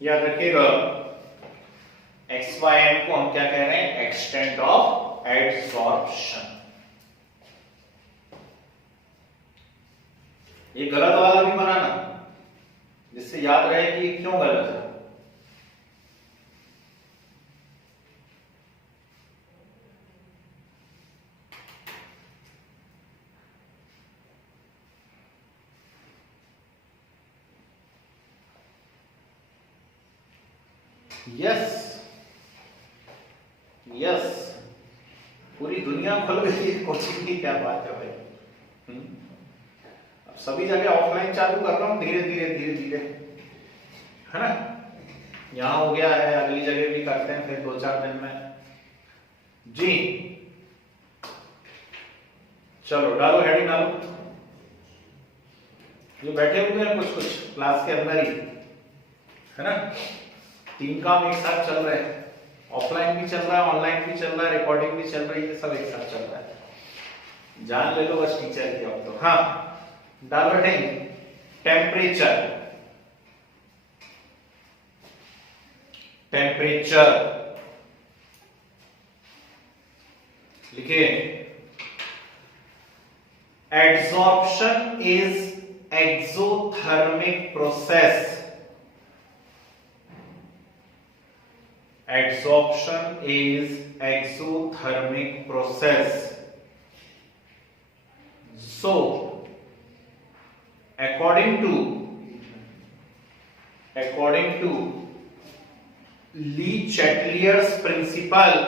याद रखिएगा XYM को हम क्या कह रहे हैं? Extent of adsorption. ये गलत वाला भी बनाना जिससे याद रहे कि क्यों गलत है। यस पूरी दुनिया खुल गई है कोचिंग की, क्या बात है भाई। अब सभी जगह ऑफलाइन चालू कर रहा हूं धीरे धीरे, है ना। यहां हो गया है, अगली जगह भी करते हैं फिर 2-4 दिन में जी। चलो डालो हेडिंग डालो। ये बैठे हुए हैं कुछ क्लास के अंदर ही, है ना। 3 काम एक साथ चल रहे हैं, ऑफलाइन भी चल रहा है, ऑनलाइन भी चल रहा है, रिकॉर्डिंग भी चल रही है, सब एक साथ चल रहा है। जान ले लो बस टीचर की अब तो। हाँ डाल बैठे टेम्परेचर लिखिए। Adsorption is exothermic process. Adsorption is exothermic process. So, according to Le Chatelier's principle,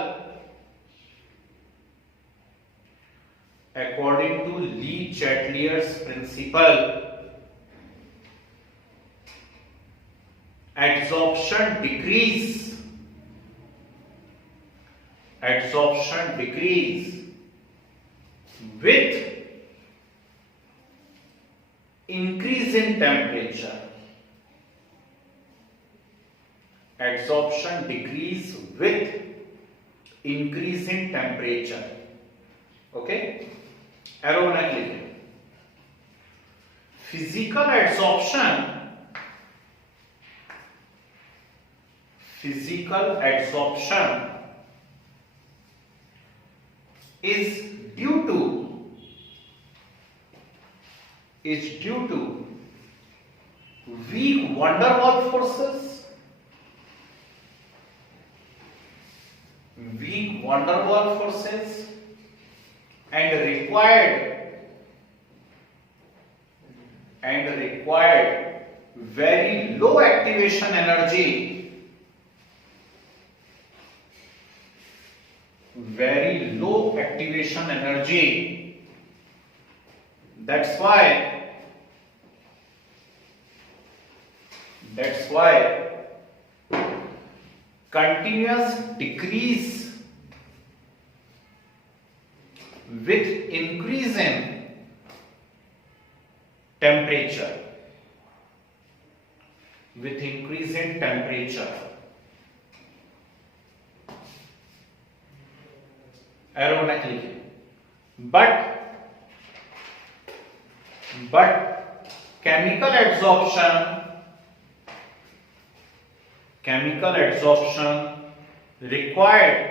adsorption decrease with increase in temperature. Adsorption decrease with increase in temperature. Okay, arrow बना के लिखिए. Physical adsorption is due to weak van der Waals forces, and required very low activation energy, That's why continuous decrease with increase in temperature. Arrow बना के लिखिए. But chemical adsorption required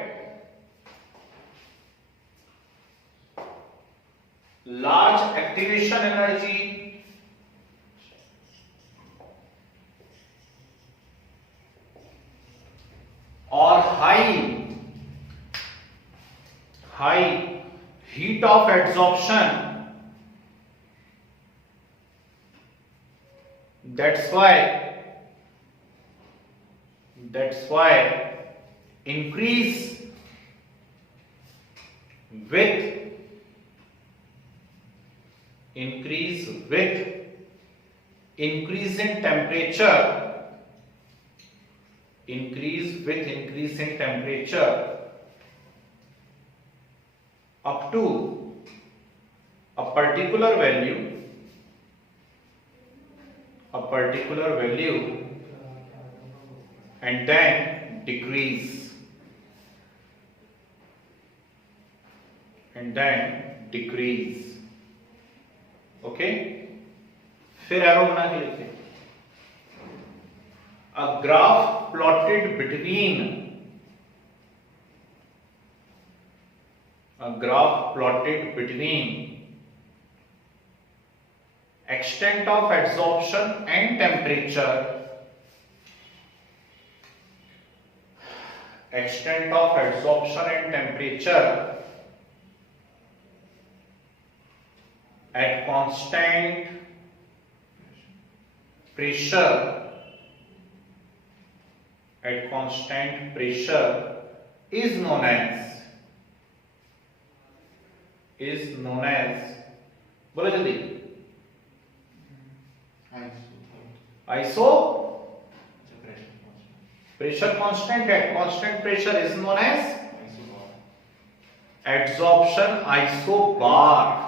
large activation energy or high heat of adsorption. That's why increase with increase in temperature up to a particular value and then decrease. Okay, फिर एरो बना के लिखिए. A graph plotted between extent of adsorption and temperature. At constant pressure is known as बोलो जल्दी. ISO pressure constant at constant pressure is known as adsorption isobar.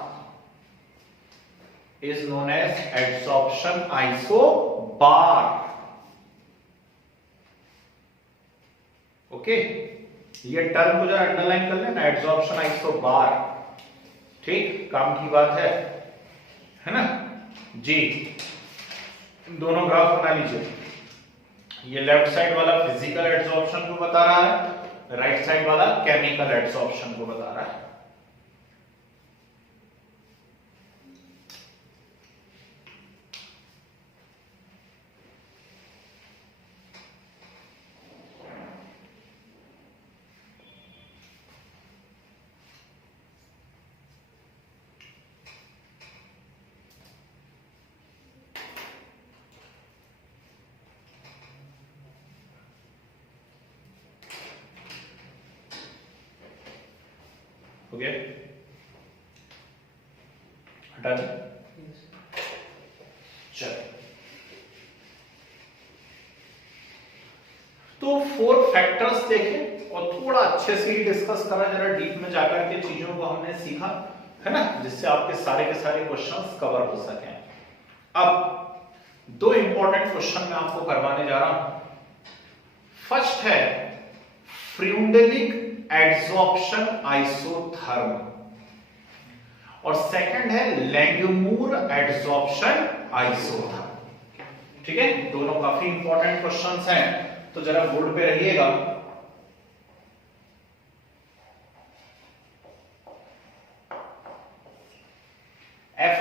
Okay, ये टर्म को जरा अंडरलाइन कर लेना, एड्सॉर्प्शन आइसोबार. ठीक, काम की बात है ना जी. दोनों ग्राफ बना लीजिए. ये लेफ्ट साइड वाला फिजिकल एड्सॉर्प्शन को बता रहा है, राइट साइड वाला केमिकल एड्सॉर्प्शन को बता रहा है. हो गया, हटा दें. चलो, तो 4 फैक्टर्स देखे और थोड़ा अच्छे से ही डिस्कस करा, जरा डीप में जाकर के चीजों को हमने सीखा, है ना, जिससे आपके सारे के सारे क्वेश्चंस कवर हो सके। अब 2 इंपॉर्टेंट क्वेश्चन मैं आपको करवाने जा रहा हूं। फर्स्ट है फ्रीउंडलिक एडसॉर्प्शन आइसोथर्म और सेकंड है लैंगमूर एडसॉर्प्शन आइसोथर्म। ठीक है, दोनों काफी इंपॉर्टेंट क्वेश्चंस हैं, तो जरा बोर्ड पे रहिएगा।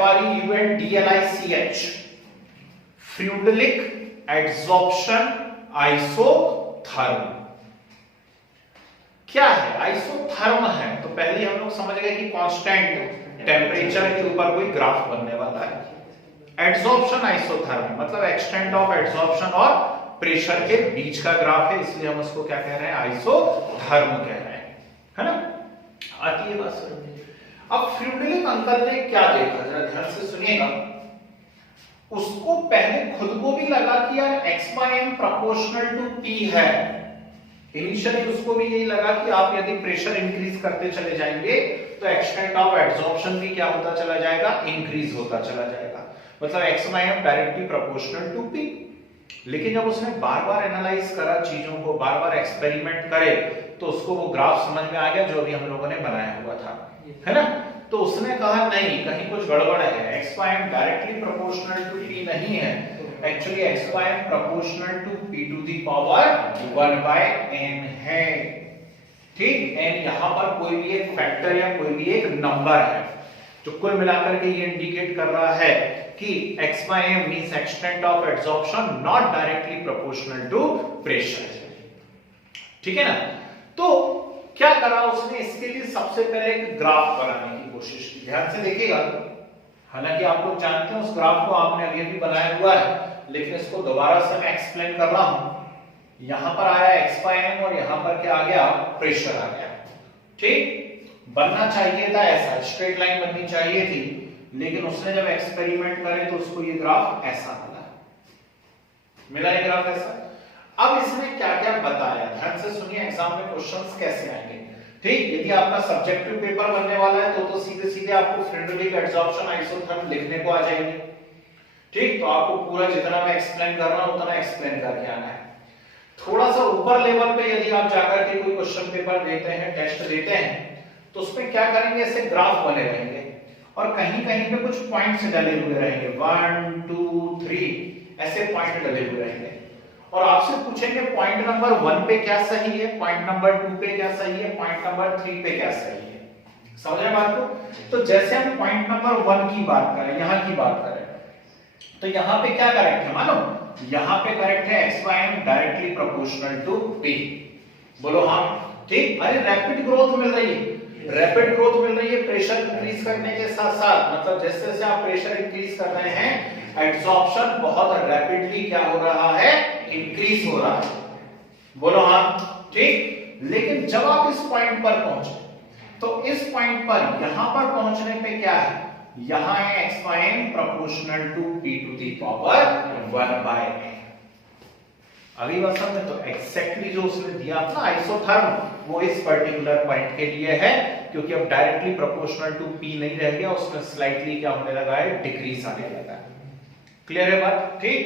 FREUNDLICH फ्रीउंडलिक एडसॉर्प्शन आइसोथर्म क्या है? आइसोथर्म है तो पहले हम लोग समझ गए कि कांस्टेंट टेम्परेचर के ऊपर कोई ग्राफ बनने वाला है। एडसॉर्प्शन आइसोथर्म मतलब एक्सटेंट ऑफ एडसॉर्प्शन और प्रेशर के बीच का ग्राफ है, इसलिए हम उसको क्या कह रहे हैं? आइसोथर्म कह रहे हैं, है ना। आती है बात। अब फ्रीउंडलिक अंकल ने क्या देखा, जरा ध्यान से सुनिएगा। उसको पहले खुद को भी लगा कि यार x/m प्रोपोर्शनल टू p है। इनिशियली उसको भी यही लगा कि आप यदि प्रेशर इंक्रीज करते चले जाएंगे तो एक्सटेंट ऑफ एडसॉर्प्शन भी क्या होता चला जाएगा? इंक्रीज होता चला जाएगा, मतलब x/m directly proportional to p। लेकिन जब उसने बार-बार एनालाइज करा चीजों को, बार-बार एक्सपेरिमेंट करे, तो उसको वो ग्राफ समझ में आ गया जो अभी हम लोगों ने बनाया हुआ था, है ना। तो उसने कहा नहीं, कहीं कुछ गड़बड़ है, x/m directly proportional to p नहीं है, actually x/m proportional to p to the power 1/n है। ठीक, n यहां पर कोई भी एक फैक्टर या कोई भी एक नंबर है, जो कुल मिलाकर के ये इंडिकेट कर रहा है कि x/m means extent of adsorption not directly proportional to pressure. ठीक है ना। तो क्या करा उसने? इसके लिए सबसे पहले एक ग्राफ बनाने की कोशिश की। ध्यान से देखिएगा, हालांकि आप लोग जानते हैं उस ग्राफ को आपने अभी भी बनाया हुआ है, लेकिन इसको दोबारा से मैं एक्सप्लेन कर रहा हूं। यहां पर आया x/m और यहां पर क्या आ गया? प्रेशर आ गया। ठीक, बनना चाहिए था ऐसा, स्ट्रेट लाइन बननी चाहिए थी, लेकिन उसने जब एक्सपेरिमेंट करे तो उसको ये ग्राफ ऐसा मिला ये ग्राफ ऐसा। अब इसने क्या क्या बताया, ध्यान से सुनिए, एग्जाम में क्वेश्चंस कैसे आएंगे। ठीक, यदि आपका सब्जेक्टिव पेपर बनने वाला है तो सीधे सीधे आपको फ्रीउंडलिक एडसॉर्प्शन आइसोथर्म लिखने को आ जाएंगे। ठीक, तो आपको पूरा जितना मैं एक्सप्लेन कर रहा हूं उतना एक्सप्लेन करके आना है। थोड़ा सा ऊपर लेवल पे यदि आप जाकर के कोई क्वेश्चन पेपर देते हैं, टेस्ट देते हैं, तो उसमें क्या करेंगे? ऐसे ग्राफ बने रहेंगे और कहीं कहीं पे कुछ पॉइंट्स डले हुए रहेंगे, 1 2 3 ऐसे पॉइंट डले हुए रहेंगे, और आपसे पूछेंगे पॉइंट नंबर 1 पे क्या सही है, पॉइंट नंबर 2 पे क्या सही है, पॉइंट नंबर 3 पे क्या सही है। समझ रहे बात को? तो जैसे हम पॉइंट नंबर 1 की बात करें, यहां की बात करें, तो यहां पे क्या करेक्ट है? मानो यहां पे करेक्ट है x/m directly proportional to p। बोलो हाँ। ठीक, अरे रैपिड ग्रोथ मिल रही है, रैपिड ग्रोथ मिल रही है प्रेशर इंक्रीज करने के साथ साथ, मतलब जैसे जैसे आप प्रेशर इंक्रीज कर रहे हैं एडसॉर्प्शन बहुत रैपिडली क्या हो रहा है? इंक्रीज हो रहा है। बोलो हाँ। ठीक, लेकिन जब आप इस पॉइंट पर पहुंचे तो इस पॉइंट पर यहां पर पहुंचने पे क्या है? यहां है x/m proportional to p to the power 1/n। अगली बात समझे? तो एग्जैक्टली जो उसने दिया था आइसोथर्म, वो इस पर्टिकुलर पॉइंट के लिए है, क्योंकि अब डायरेक्टली प्रोपोर्शनल टू p नहीं रह गया, उसमें स्लाइटली क्या होने लगा है? डिक्रीज आने लगा है। क्लियर है बात? ठीक,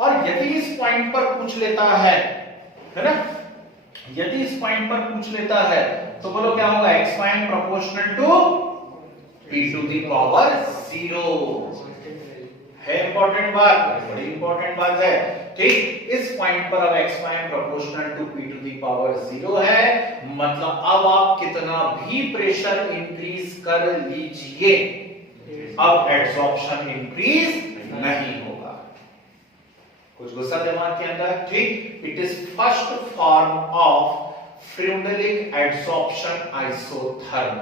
और यदि इस पॉइंट पर पूछ लेता है ना, यदि इस पॉइंट पर पूछ लेता है तो बोलो क्या होगा? x/m proportional to p to the power 0 है। इंपॉर्टेंट बात, बड़ी इंपॉर्टेंट बात है। ठीक, इस पॉइंट पर अब x/m proportional to p to the power 0 है, मतलब अब आप कितना भी प्रेशर इंक्रीज कर लीजिए, अब एडसॉर्प्शन इंक्रीज नहीं होगा। कुछ गुस्सा दिमाग के अंदर? ठीक, it is first form of Freundlich adsorption isotherm.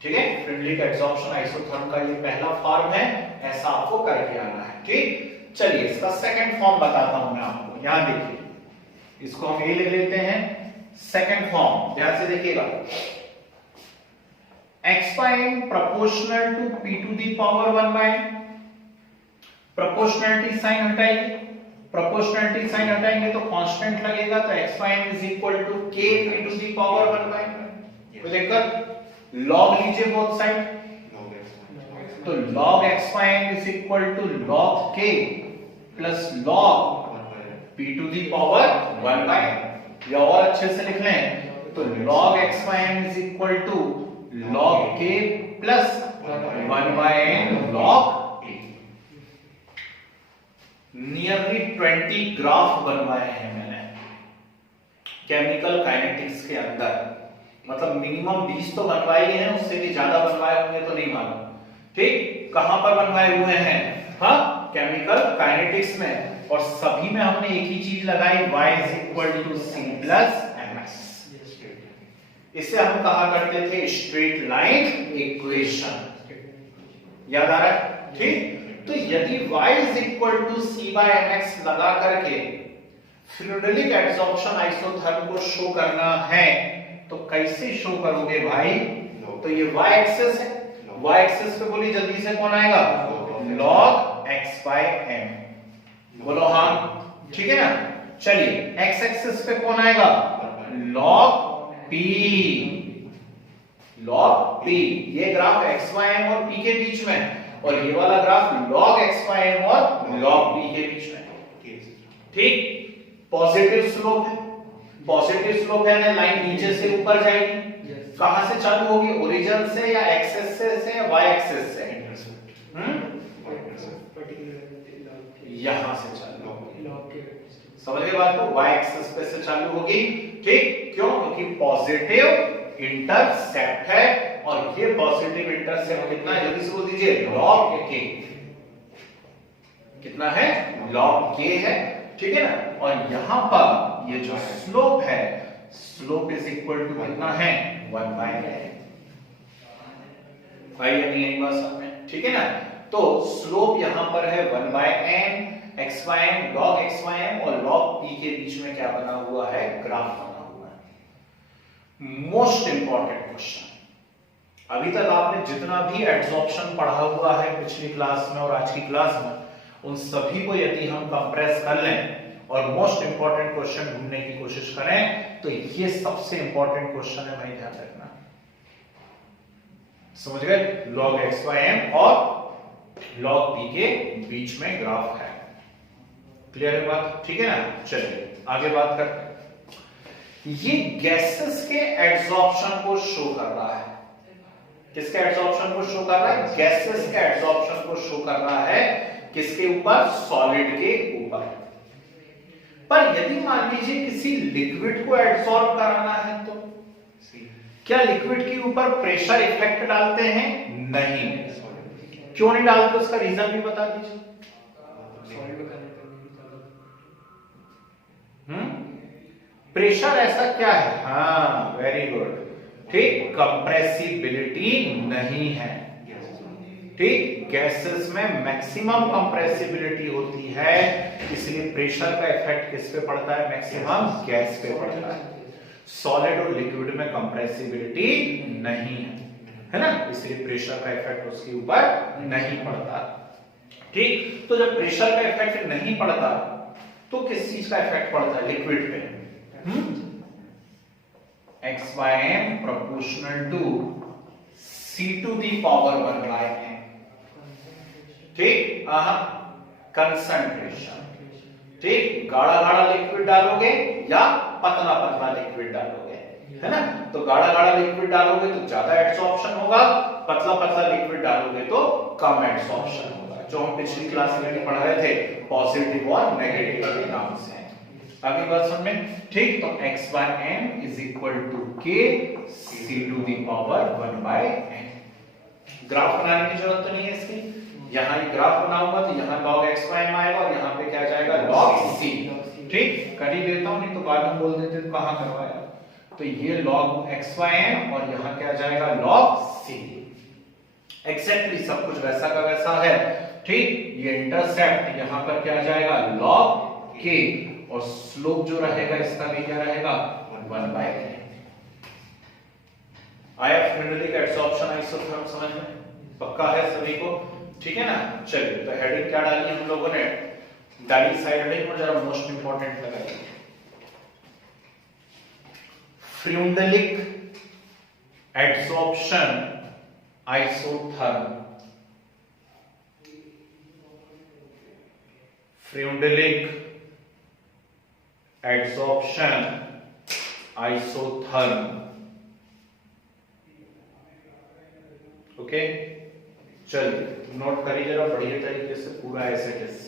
ठीक है, फ्रीउंडलिक एडसॉर्प्शन आइसोथर्म का ये पहला फॉर्म है, ऐसा आपको करके आना है। ठीक, चलिए इसका सेकंड फॉर्म बताता हूं मैं आपको। यहां देखिए, इसको हम ए ले लेते हैं, सेकंड फॉर्म ध्यान से देखिएगा, x/m proportional to p to the power 1/n। Proportionality sign हटाइए, प्रोपोर्शनलिटी साइन हटाएंगे तो कांस्टेंट लगेगा, तो x y m is equal to k p to the power 1 by n। तो देखकर log लीजिए बोथ साइड, तो log x y m is equal to log k plus log p to the power 1 by n। या और अच्छे से लिख लें तो log x y m is equal to log k plus 1 by n log a। Nearly 20 graph बनवाए हैं मैंने केमिकल काइनेटिक्स के अंदर, मतलब मिनिमम 20 तो बनवाए हैं, उससे भी ज्यादा बनवाए होंगे तो नहीं मालूम। ठीक, कहां पर बनवाए हुए हैं? हाँ, केमिकल काइनेटिक्स में, और सभी में हमने एक ही चीज लगाई, y is equal to c plus ms। इसे हम कहा करते थे स्ट्रेट लाइन इक्वेशन, याद आ रहा है? ठीक, तो यदि y is equal to c by mx लगा करके फ्लूइडिक एडसॉर्प्शन आइसोथर्म को शो करना है तो कैसे शो करोगे भाई? तो ये y एक्सिस है, y एक्सिस पे बोली जल्दी से कौन आएगा? log x by m। बोलो हाँ, ठीक है ना? चलिए x एक्सिस पे कौन आएगा? log p। log p, ये ग्राफ x y m और p के बीच में, और ये वाला graph log x y m और log p के बीच में। ठीक, पॉजिटिव स्लोप है, पॉजिटिव स्लोप है ना, लाइन नीचे से ऊपर जाएगी। कहां से चालू होगी? ओरिजिन से या एक्सेस से या वाई एक्सेस से? यहां से चालू होगी, समझ गए बात को? वाई एक्सेस पे से चालू होगी। ठीक, क्यों? क्योंकि पॉजिटिव इंटरसेप्ट है, और ये पॉजिटिव इंटरसेप्ट कितना है? जल्दी से बोल दीजिए, log k। कितना है? log k है, ठीक है ना? और यहां पर ये जो स्लोप है, स्लोप इज इक्वल टू कितना है? 1 बाय n। भाई ये नहीं है बात समझ, ठीक है ना? तो स्लोप यहां पर है 1 by n, x y m, log x y m, और log p के बीच में क्या बना हुआ है? ग्राफ बना हुआ है। मोस्ट इंपॉर्टेंट क्वेश्चन, अभी तक आपने जितना भी एडसॉर्प्शन पढ़ा हुआ है पिछली क्लास में और आज की क्लास में, उन सभी को यदि हम कंप्रेस कर लें और मोस्ट इंपॉर्टेंट क्वेश्चन ढूंढने की कोशिश करें तो ये सबसे इंपॉर्टेंट क्वेश्चन है भाई, ध्यान रखना। समझ गए? log x y m और log p के बीच में ग्राफ है। क्लियर है बात? ठीक है ना? चलिए आगे बात करते हैं। ये गैसेस के एडसॉर्प्शन को शो कर रहा है। किसके एडसॉर्प्शन को शो कर रहा है? गैसेस के एडसॉर्प्शन को शो कर रहा है। किसके ऊपर? सॉलिड के ऊपर। पर यदि मान लीजिए किसी लिक्विड को एडसॉर्ब कराना है तो क्या लिक्विड के ऊपर प्रेशर इफेक्ट डालते हैं? नहीं। क्यों नहीं डालते? उसका रीजन भी बता दीजिए। प्रेशर ऐसा क्या है? हाँ, वेरी गुड, ठीक, कंप्रेसिबिलिटी नहीं है। ठीक, गैसेस में मैक्सिमम कंप्रेसिबिलिटी होती है, इसलिए प्रेशर का इफेक्ट किस पे पड़ता है? मैक्सिमम गैस पे पड़ता है। सॉलिड और लिक्विड में कंप्रेसिबिलिटी नहीं है ना, इसलिए प्रेशर का इफेक्ट उसके ऊपर नहीं पड़ता। ठीक, तो जब प्रेशर का इफेक्ट नहीं पड़ता तो किस चीज का इफेक्ट पड़ता है? लिक्विड पे। x by m proportional to c to the power 1 by n। ठीक, कंसंट्रेशन। ठीक, गाढ़ा गाढ़ा लिक्विड डालोगे या पतला पतला लिक्विड डालोगे, है ना? तो गाढ़ा गाढ़ा लिक्विड डालोगे तो ज्यादा एडसॉर्प्शन होगा, पतला पतला लिक्विड डालोगे तो कम एडसॉर्प्शन होगा, जो हम पिछली क्लास में भी पढ़ रहे थे, पॉजिटिव और नेगेटिव के नाम से। आगे बात समझ में? ठीक, तो x by m is equal to k c to the power 1 by n। Graph बनाने की जरूरत तो नहीं है इसकी। यहाँ ये ग्राफ बनाऊंगा तो यहाँ log x by m आएगा और यहाँ पे क्या जाएगा? log c। ठीक, कर ही देता हूँ, नहीं तो बाद में बोल देते तो कहाँ करवाया। तो ये log x by m और यहाँ क्या जाएगा? log c। एग्जैक्टली सब कुछ वैसा का वैसा है। ठीक, ये इंटरसेप्ट यहाँ पर क्या जाएगा? log k, और स्लोप जो रहेगा इसका भी क्या रहेगा? 1 by n। आया फ्लूइडिक एडसॉर्प्शन आइसोथर्म समझ में? पक्का है सभी को? ठीक है ना? चलिए, तो हेडिंग क्या डाली हम लोगों ने? डाइसाइड्रिन और जरा मोस्ट इंपॉर्टेंट लगाइए, Freundlich adsorption isotherm, Freundlich adsorption isotherm. Okay, चलिए नोट करिए जरा बढ़िया तरीके से पूरा एज इट इज।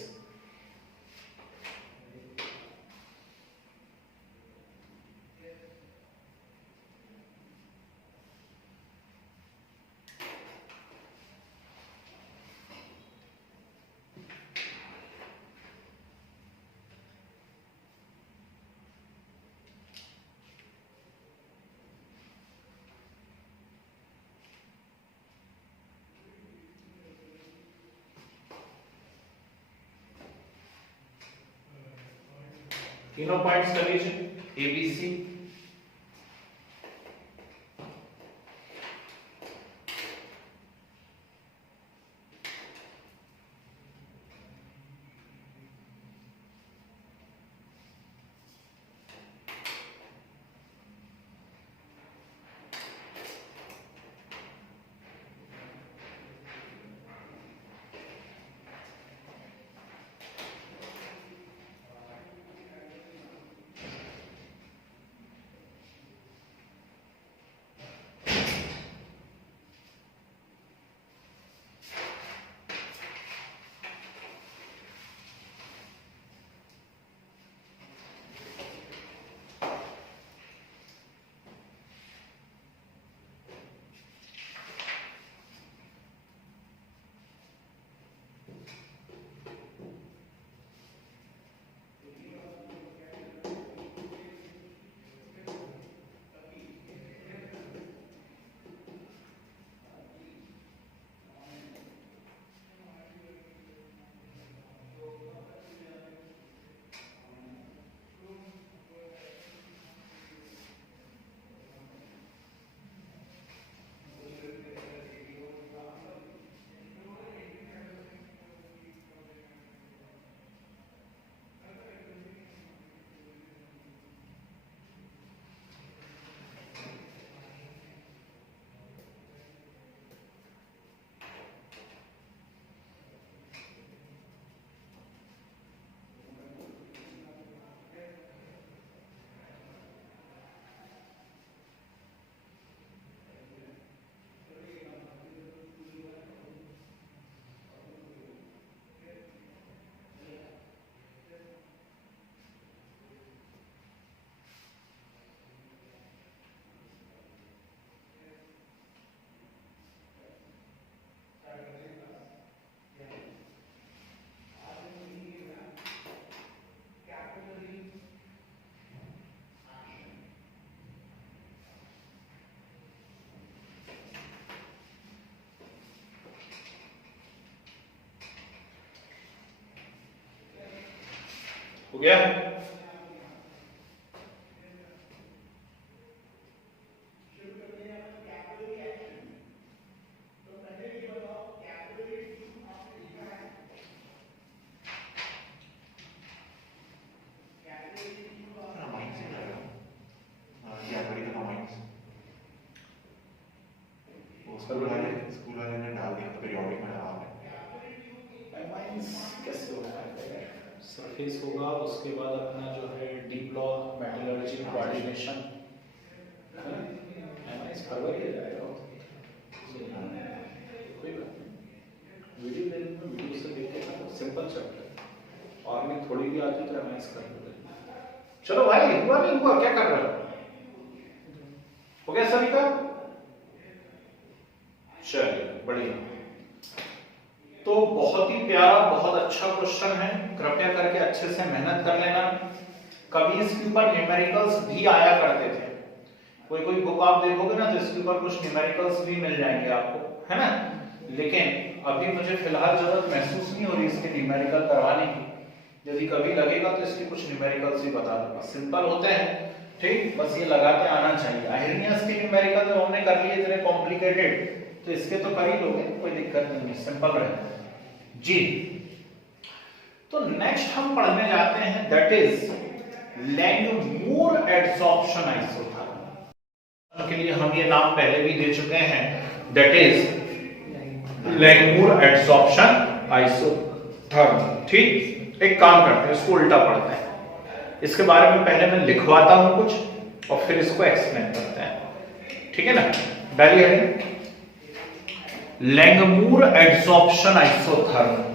तीनों पॉइंट्स कर लीजिए एबीसी। हो गया? स्कूल वाले ने डाल दिया तो पीरियोडिक में डाला कैसे होगा? सरफेस होगा, उसके बाद अपना जो है डी ब्लॉक मेटलर्जी कोऑर्डिनेशन फरवरी ले जाएगा। कोई बात नहीं, वीडियो से देख के सिंपल चैप्टर और मैं थोड़ी भी आती तो एमआईएस कर देते। चलो भाई, हुआ नहीं हुआ, क्या कर रहे हो? हो गया सभी का? चलिए बढ़िया। तो बहुत ही प्यारा, बहुत अच्छा क्वेश्चन है, कृपया करके अच्छे से मेहनत कर लेना। कभी इसके ऊपर न्यूमेरिकल्स भी आया करते थे, कोई कोई बुक आप देखोगे ना तो इसके ऊपर कुछ न्यूमेरिकल्स भी मिल जाएंगे आपको, है ना। लेकिन अभी मुझे फिलहाल जरूरत महसूस नहीं हो रही इसके न्यूमेरिकल करवाने की। यदि कभी लगेगा तो इसके कुछ न्यूमेरिकल्स भी बता दूंगा, सिंपल होते हैं, ठीक, बस ये लगा के आना चाहिए। आयरनियस के न्यूमेरिकल जब हमने कर लिए इतने कॉम्प्लिकेटेड, तो इसके तो कर ही लोगे, कोई दिक्कत नहीं है, सिंपल रहेगा जी। तो नेक्स्ट हम पढ़ने जाते हैं दैट इज लैंगमूर एडसॉर्प्शन आइसोथर्म के लिए हम ये नाम पहले भी दे चुके हैं दैट इज लैंगमूर एडसॉर्प्शन आइसोथर्म। ठीक, एक काम करते हैं, इसको उल्टा पढ़ते हैं। इसके बारे में पहले मैं लिखवाता हूं कुछ और फिर इसको एक्सप्लेन करते हैं, ठीक है ना। डालिए लैंगमूर एडसॉर्प्शन आइसोथर्म।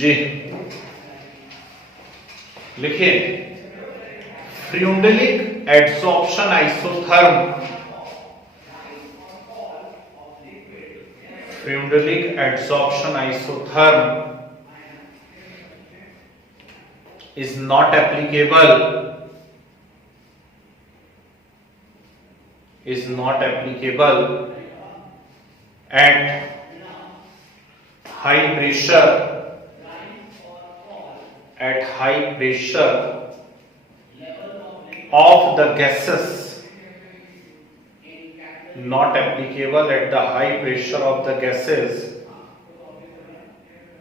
जी लिखिए, Freundlich adsorption isotherm, Freundlich adsorption isotherm is not applicable at high pressure of the gases, not applicable at the high pressure of the gases.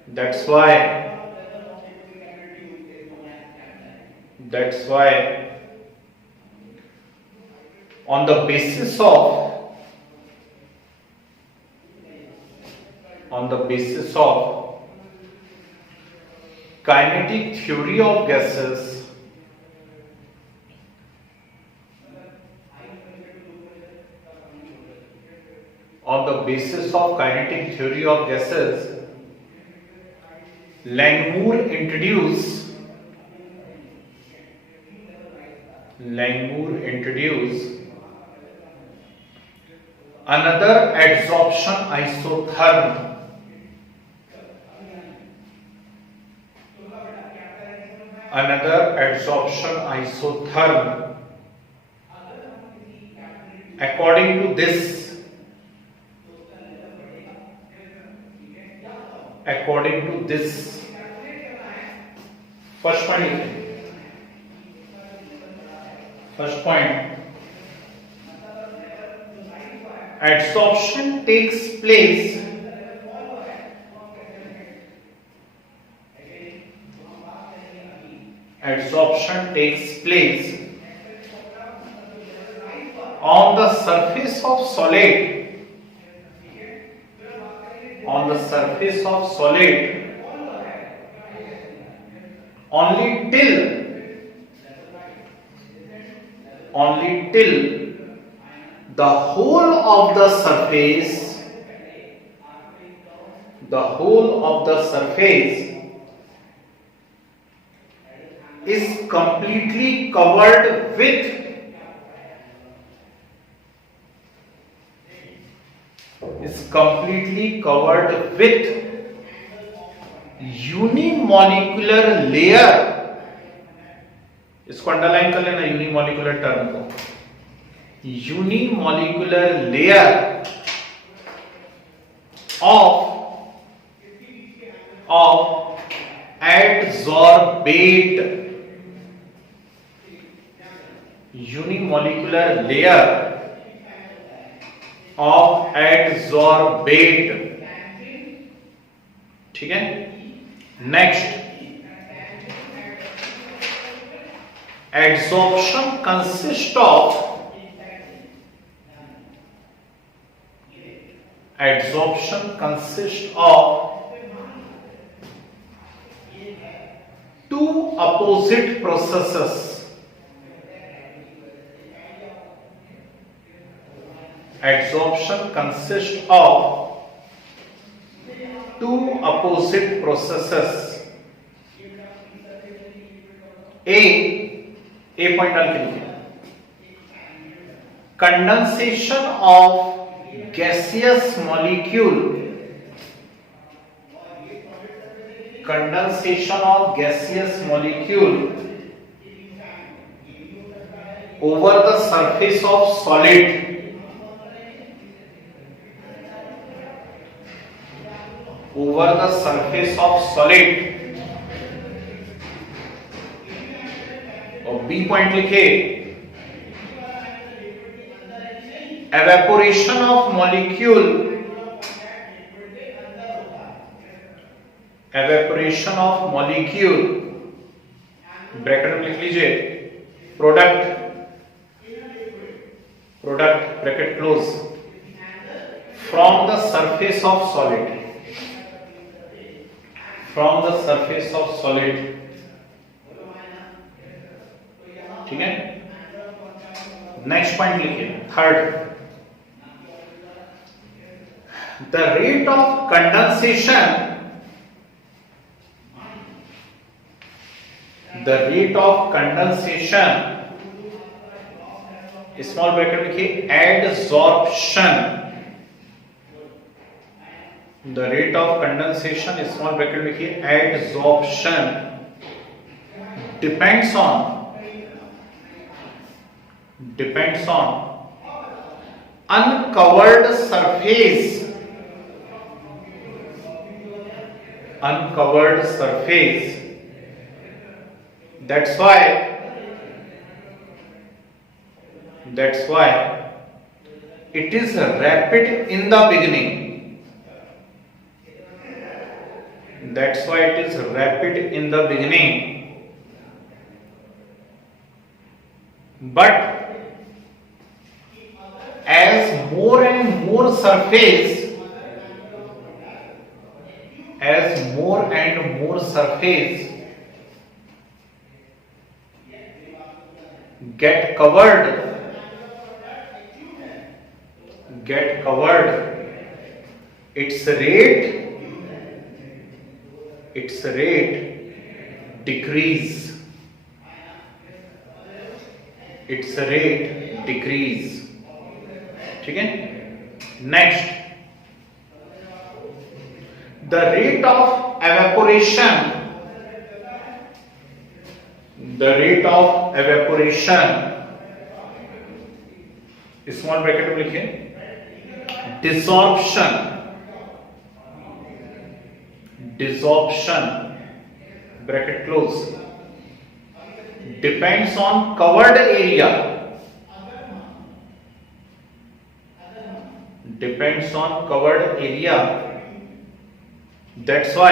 That's why on the basis of kinetic theory of gases, Langmuir introduced another adsorption isotherm, according to this first point, adsorption takes place on the surface of solid only till the whole of the surface is completely covered with unimolecular layer। इसको अंडरलाइन कर लेना, यूनिमोलिकुलर टर्म को, unimolecular layer of adsorbate, unimolecular layer of adsorbate, ठीक है। Next, adsorption consists of two opposite processes. Adsorption consists of two opposite processes. A point डाल के लिखिए, condensation of gaseous molecule over the surface of solid over the surface of solid, और बी पॉइंट लिखे evaporation of molecule, evaporation of molecule, bracket में लिख लीजिए product, product bracket close, from the surface of solid, from the surface of solid, ठीक है। नेक्स्ट पॉइंट लिखिए third, the rate of condensation, the rate of condensation, small bracket लिखिए adsorption, the rate of condensation small bracket लिखिए adsorption depends on uncovered surface, uncovered surface, that's why it is rapid in the beginning, that's why it is rapid in the beginning, but as more and more surface, as more and more surface get covered, its rate decrease, its rate decrease, ठीक है। Next, the rate of evaporation, the rate of evaporation, small bracket में लिखिए desorption, desorption bracket close, depends on covered area, depends on covered area, that's why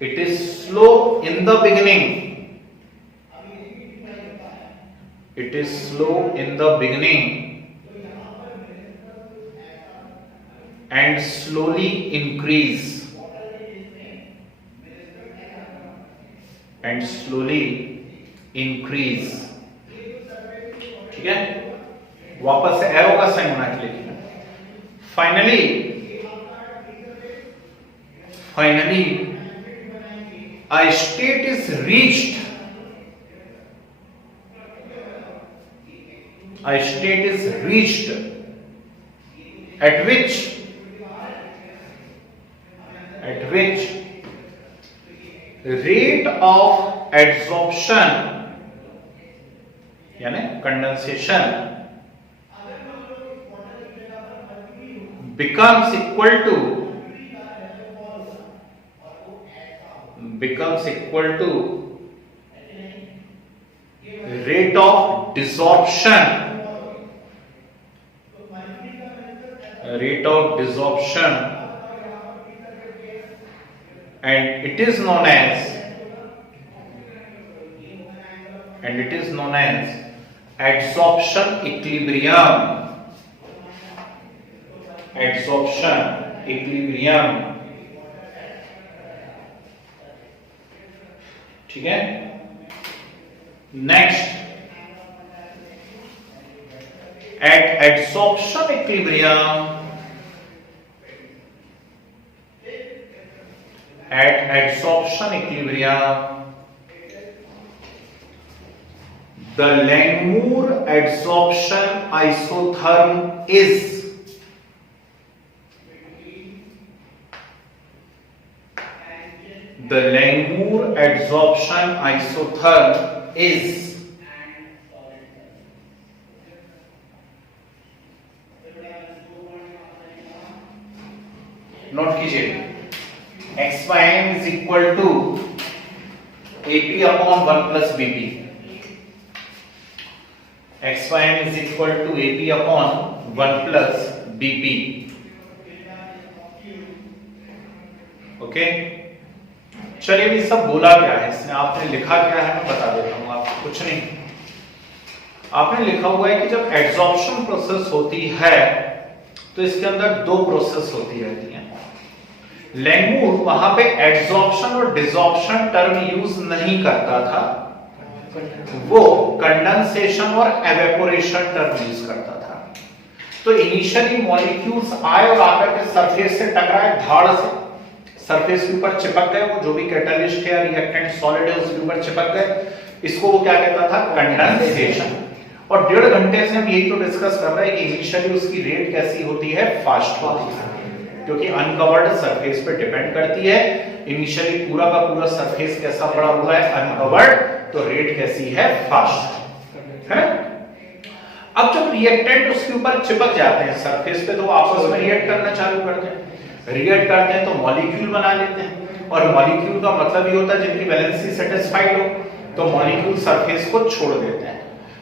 it is slow in the beginning, it is slow in the beginning and slowly increase, and slowly increase, ठीक है। वापस से एरो का साइन बना के लिखिए। Finally a state is reached, a state is reached at which rate of adsorption यानी condensation becomes equal to rate of desorption, and it is known as adsorption equilibrium, ठीक है। Next, at adsorption equilibrium, the Langmuir adsorption isotherm is note कीजिए, X by M is equal to AP upon 1 plus B P. X by M is equal to AP upon 1 plus B P. Okay, चलिए ये सब बोला क्या है इसने, आपने लिखा क्या है मैं बता देता हूं आपको। कुछ नहीं, आपने लिखा हुआ है कि जब एड्सॉर्प्शन प्रोसेस होती है तो इसके अंदर दो प्रोसेस होती रहती हैं। लैंगमुर वहां पे एड्सॉर्प्शन और डिसॉर्प्शन टर्म यूज नहीं करता था, वो कंडेंसेशन और एवेपोरेशन टर्म यूज करता था। तो इनिशियली मॉलिक्यूल्स आए और आकर के सरफेस से टकराए, धाड़ से सरफेस के ऊपर चिपक गए, वो जो भी कैटलिस्ट है या रिएक्टेंट सॉलिड है उसके ऊपर चिपक गए। इसको वो क्या कहता था, कंडेंसेशन। और 1.5 घंटे से हम यही तो डिस्कस कर रहे हैं कि इनिशियली उसकी रेट कैसी होती है, फास्ट होती है, क्योंकि अनकवर्ड सरफेस पे डिपेंड करती है। इनिशियली पूरा का पूरा सरफेस कैसा पड़ा हुआ है, अनकवर्ड, तो रेट कैसी है, फास्ट है। अब जब रिएक्टेंट उसके ऊपर चिपक जाते हैं सरफेस पे, तो वो आपस में रिएक्ट करना चालू करते हैं। रिएक्ट करते हैं तो मॉलिक्यूल बना लेते हैं, और मॉलिक्यूल का मतलब ये होता है जिनकी वैलेंसी सेटिस्फाइड हो, तो मॉलिक्यूल सरफेस को छोड़ देते हैं।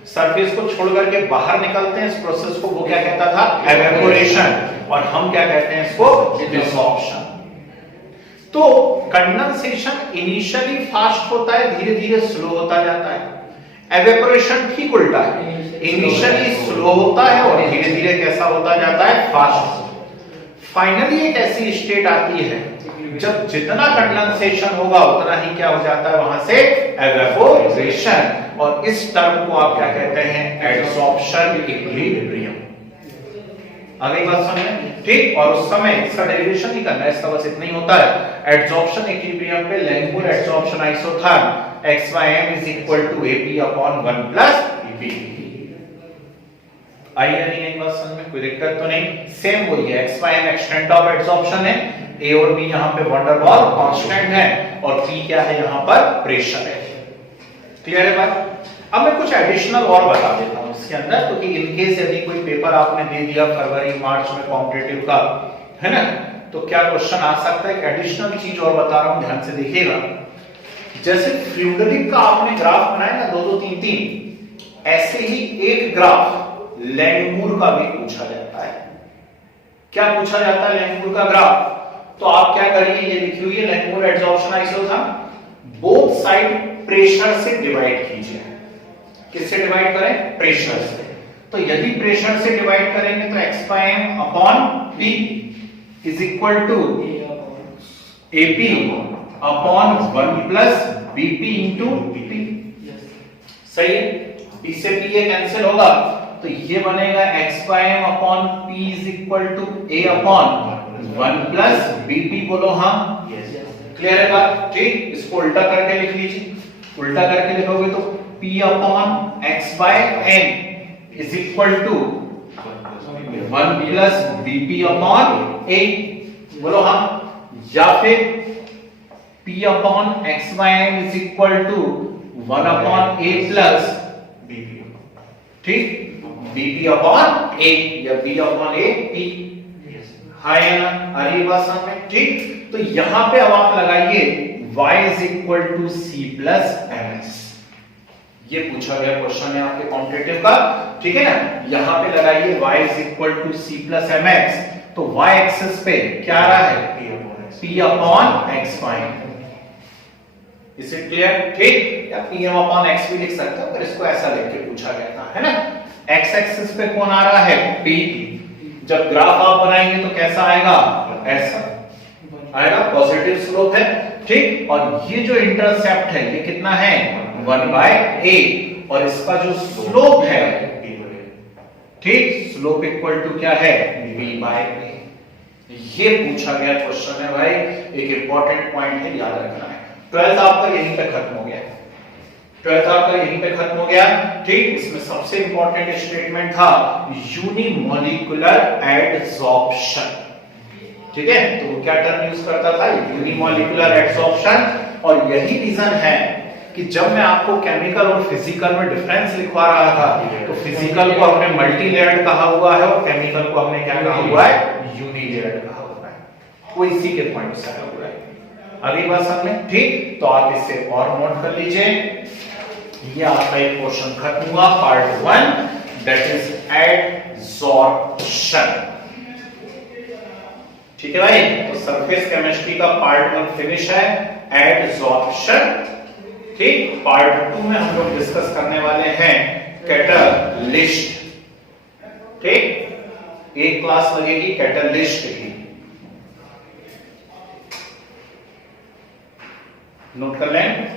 सरफेस को छोड़ करके बाहर निकलते हैं। इस प्रोसेस को वो क्या कहता था, एवेपोरेशन, और हम क्या कहते हैं इसको, डिसॉर्प्शन। तो कंडेंसेशन इनिशियली फास्ट होता है, धीरे धीरे स्लो होता जाता है। एवेपोरेशन ठीक उल्टा है, इनिशियली स्लो होता है और धीरे धीरे कैसा होता जाता है, फास्ट। फाइनली एक ऐसी स्टेट आती है जब जितना कंडेंसेशन होगा उतना ही क्या हो जाता है, वहां से एवेपोरेशन, और इस टर्म को आप क्या कहते हैं, एड्सॉर्प्शन इक्विलिब्रियम। अगली बात समझे, ठीक। और उस समय इसका डेरिवेशन नहीं करना है, इसका बस इतना ही होता है, एड्सॉर्प्शन इक्विलिब्रियम पे Langmuir adsorption isotherm X by M is equal to AP upon 1 plus B P. आई या नहीं, एक बात समझ में कोई दिक्कत तो नहीं। सेम वही है, X by M extent of adsorption है, ए और बी यहाँ पे वंडर वॉल कांस्टेंट है, और पी क्या है, यहाँ पर प्रेशर है। क्लियर है बात। अब मैं कुछ एडिशनल और बता देता हूं इसके अंदर, क्योंकि इनकेस यदि कोई पेपर आपने दे दिया फरवरी मार्च में कॉम्पिटिटिव का, है ना, तो क्या क्वेश्चन आ सकता है। एक एडिशनल चीज और बता रहा हूं, ध्यान से देखिएगा। जैसे फ्लूइडिक का आपने ग्राफ बनाया ना, 2 2 3 3, ऐसे ही एक ग्राफ लैंगमुर का भी पूछा जाता है। क्या पूछा जाता है लैंगमुर का ग्राफ, तो आप क्या करिए, ये लिखी हुई है Langmuir adsorption isotherm, both side pressure से डिवाइड कीजिए। किससे डिवाइड करें, प्रेशर से। तो यदि प्रेशर से डिवाइड करेंगे तो X by M upon P is equal to AP upon 1 plus BP into P. सही है, पी से पी ये कैंसिल होगा, तो ये बनेगा X by M upon P is equal to A upon 1 plus BP. बोलो हाँ, क्लियर है बात, ठीक। इसको उल्टा करके लिख लीजिए, उल्टा करके लिखोगे तो P upon x by n is equal to 1 plus BP upon A। बोलो हाँ, या फिर P upon x by n is equal to 1 upon A plus BP, ठीक, BP अपॉन A या B अपॉन A P। हाँ या ना, अरे बात समझ में, ठीक। तो यहां पे अब आप लगाइए y is equal to c plus ms। ये पूछा गया क्वेश्चन है आपके कॉम्पिटिटिव का, ठीक है ना। यहां पे लगाइए y is equal to c plus mx, तो y एक्सिस पे क्या आ रहा है, p upon x by. Is it clear, ठीक। या pm अपॉन x भी लिख सकते हो, पर इसको ऐसा लिख के पूछा गया था, है ना। x एक्सिस पे कौन आ रहा है, p। जब ग्राफ आप बनाएंगे तो कैसा आएगा, ऐसा आएगा, पॉजिटिव स्लोप है, ठीक। और ये जो इंटरसेप्ट है ये कितना है, 1 बाय a, और इसका जो स्लोप है, ठीक, स्लोप इक्वल टू क्या है, b बाय a। ये पूछा गया क्वेश्चन है भाई, एक इंपॉर्टेंट पॉइंट है, याद रखना है। 12th आपका यहीं पे खत्म हो गया, 12th आपका यहीं पे खत्म हो गया, ठीक। इसमें सबसे इंपॉर्टेंट स्टेटमेंट था यूनिमॉलिक्यूलर एडसॉर्प्शन, ठीक है। तो वो क्या टर्म यूज करता था, यूनिमॉलिक्यूलर एडसॉर्प्शन। और यही रीजन है कि जब मैं आपको केमिकल और फिजिकल में डिफरेंस लिखवा रहा था, तो फिजिकल को हमने मल्टी लेयर्ड कहा हुआ है और केमिकल को हमने क्या कहा हुआ है, यूनिलेयर्ड कहा हुआ है। वो इसी के पॉइंट से आया हुआ है। अगली बात समझ में, ठीक। तो आप इसे और नोट कर लीजिए। ये आपका एक क्वेश्चन खत्म हुआ पार्ट 1, दैट इज एडसॉर्प्शन। ठीक है भाई, तो सरफेस केमिस्ट्री का पार्ट 1 फिनिश है, एडसॉर्प्शन। ठीक, पार्ट 2 में हम लोग डिस्कस करने वाले हैं कैटलिस्ट। ठीक, एक क्लास लगेगी कैटलिस्ट की, नोट कर लें।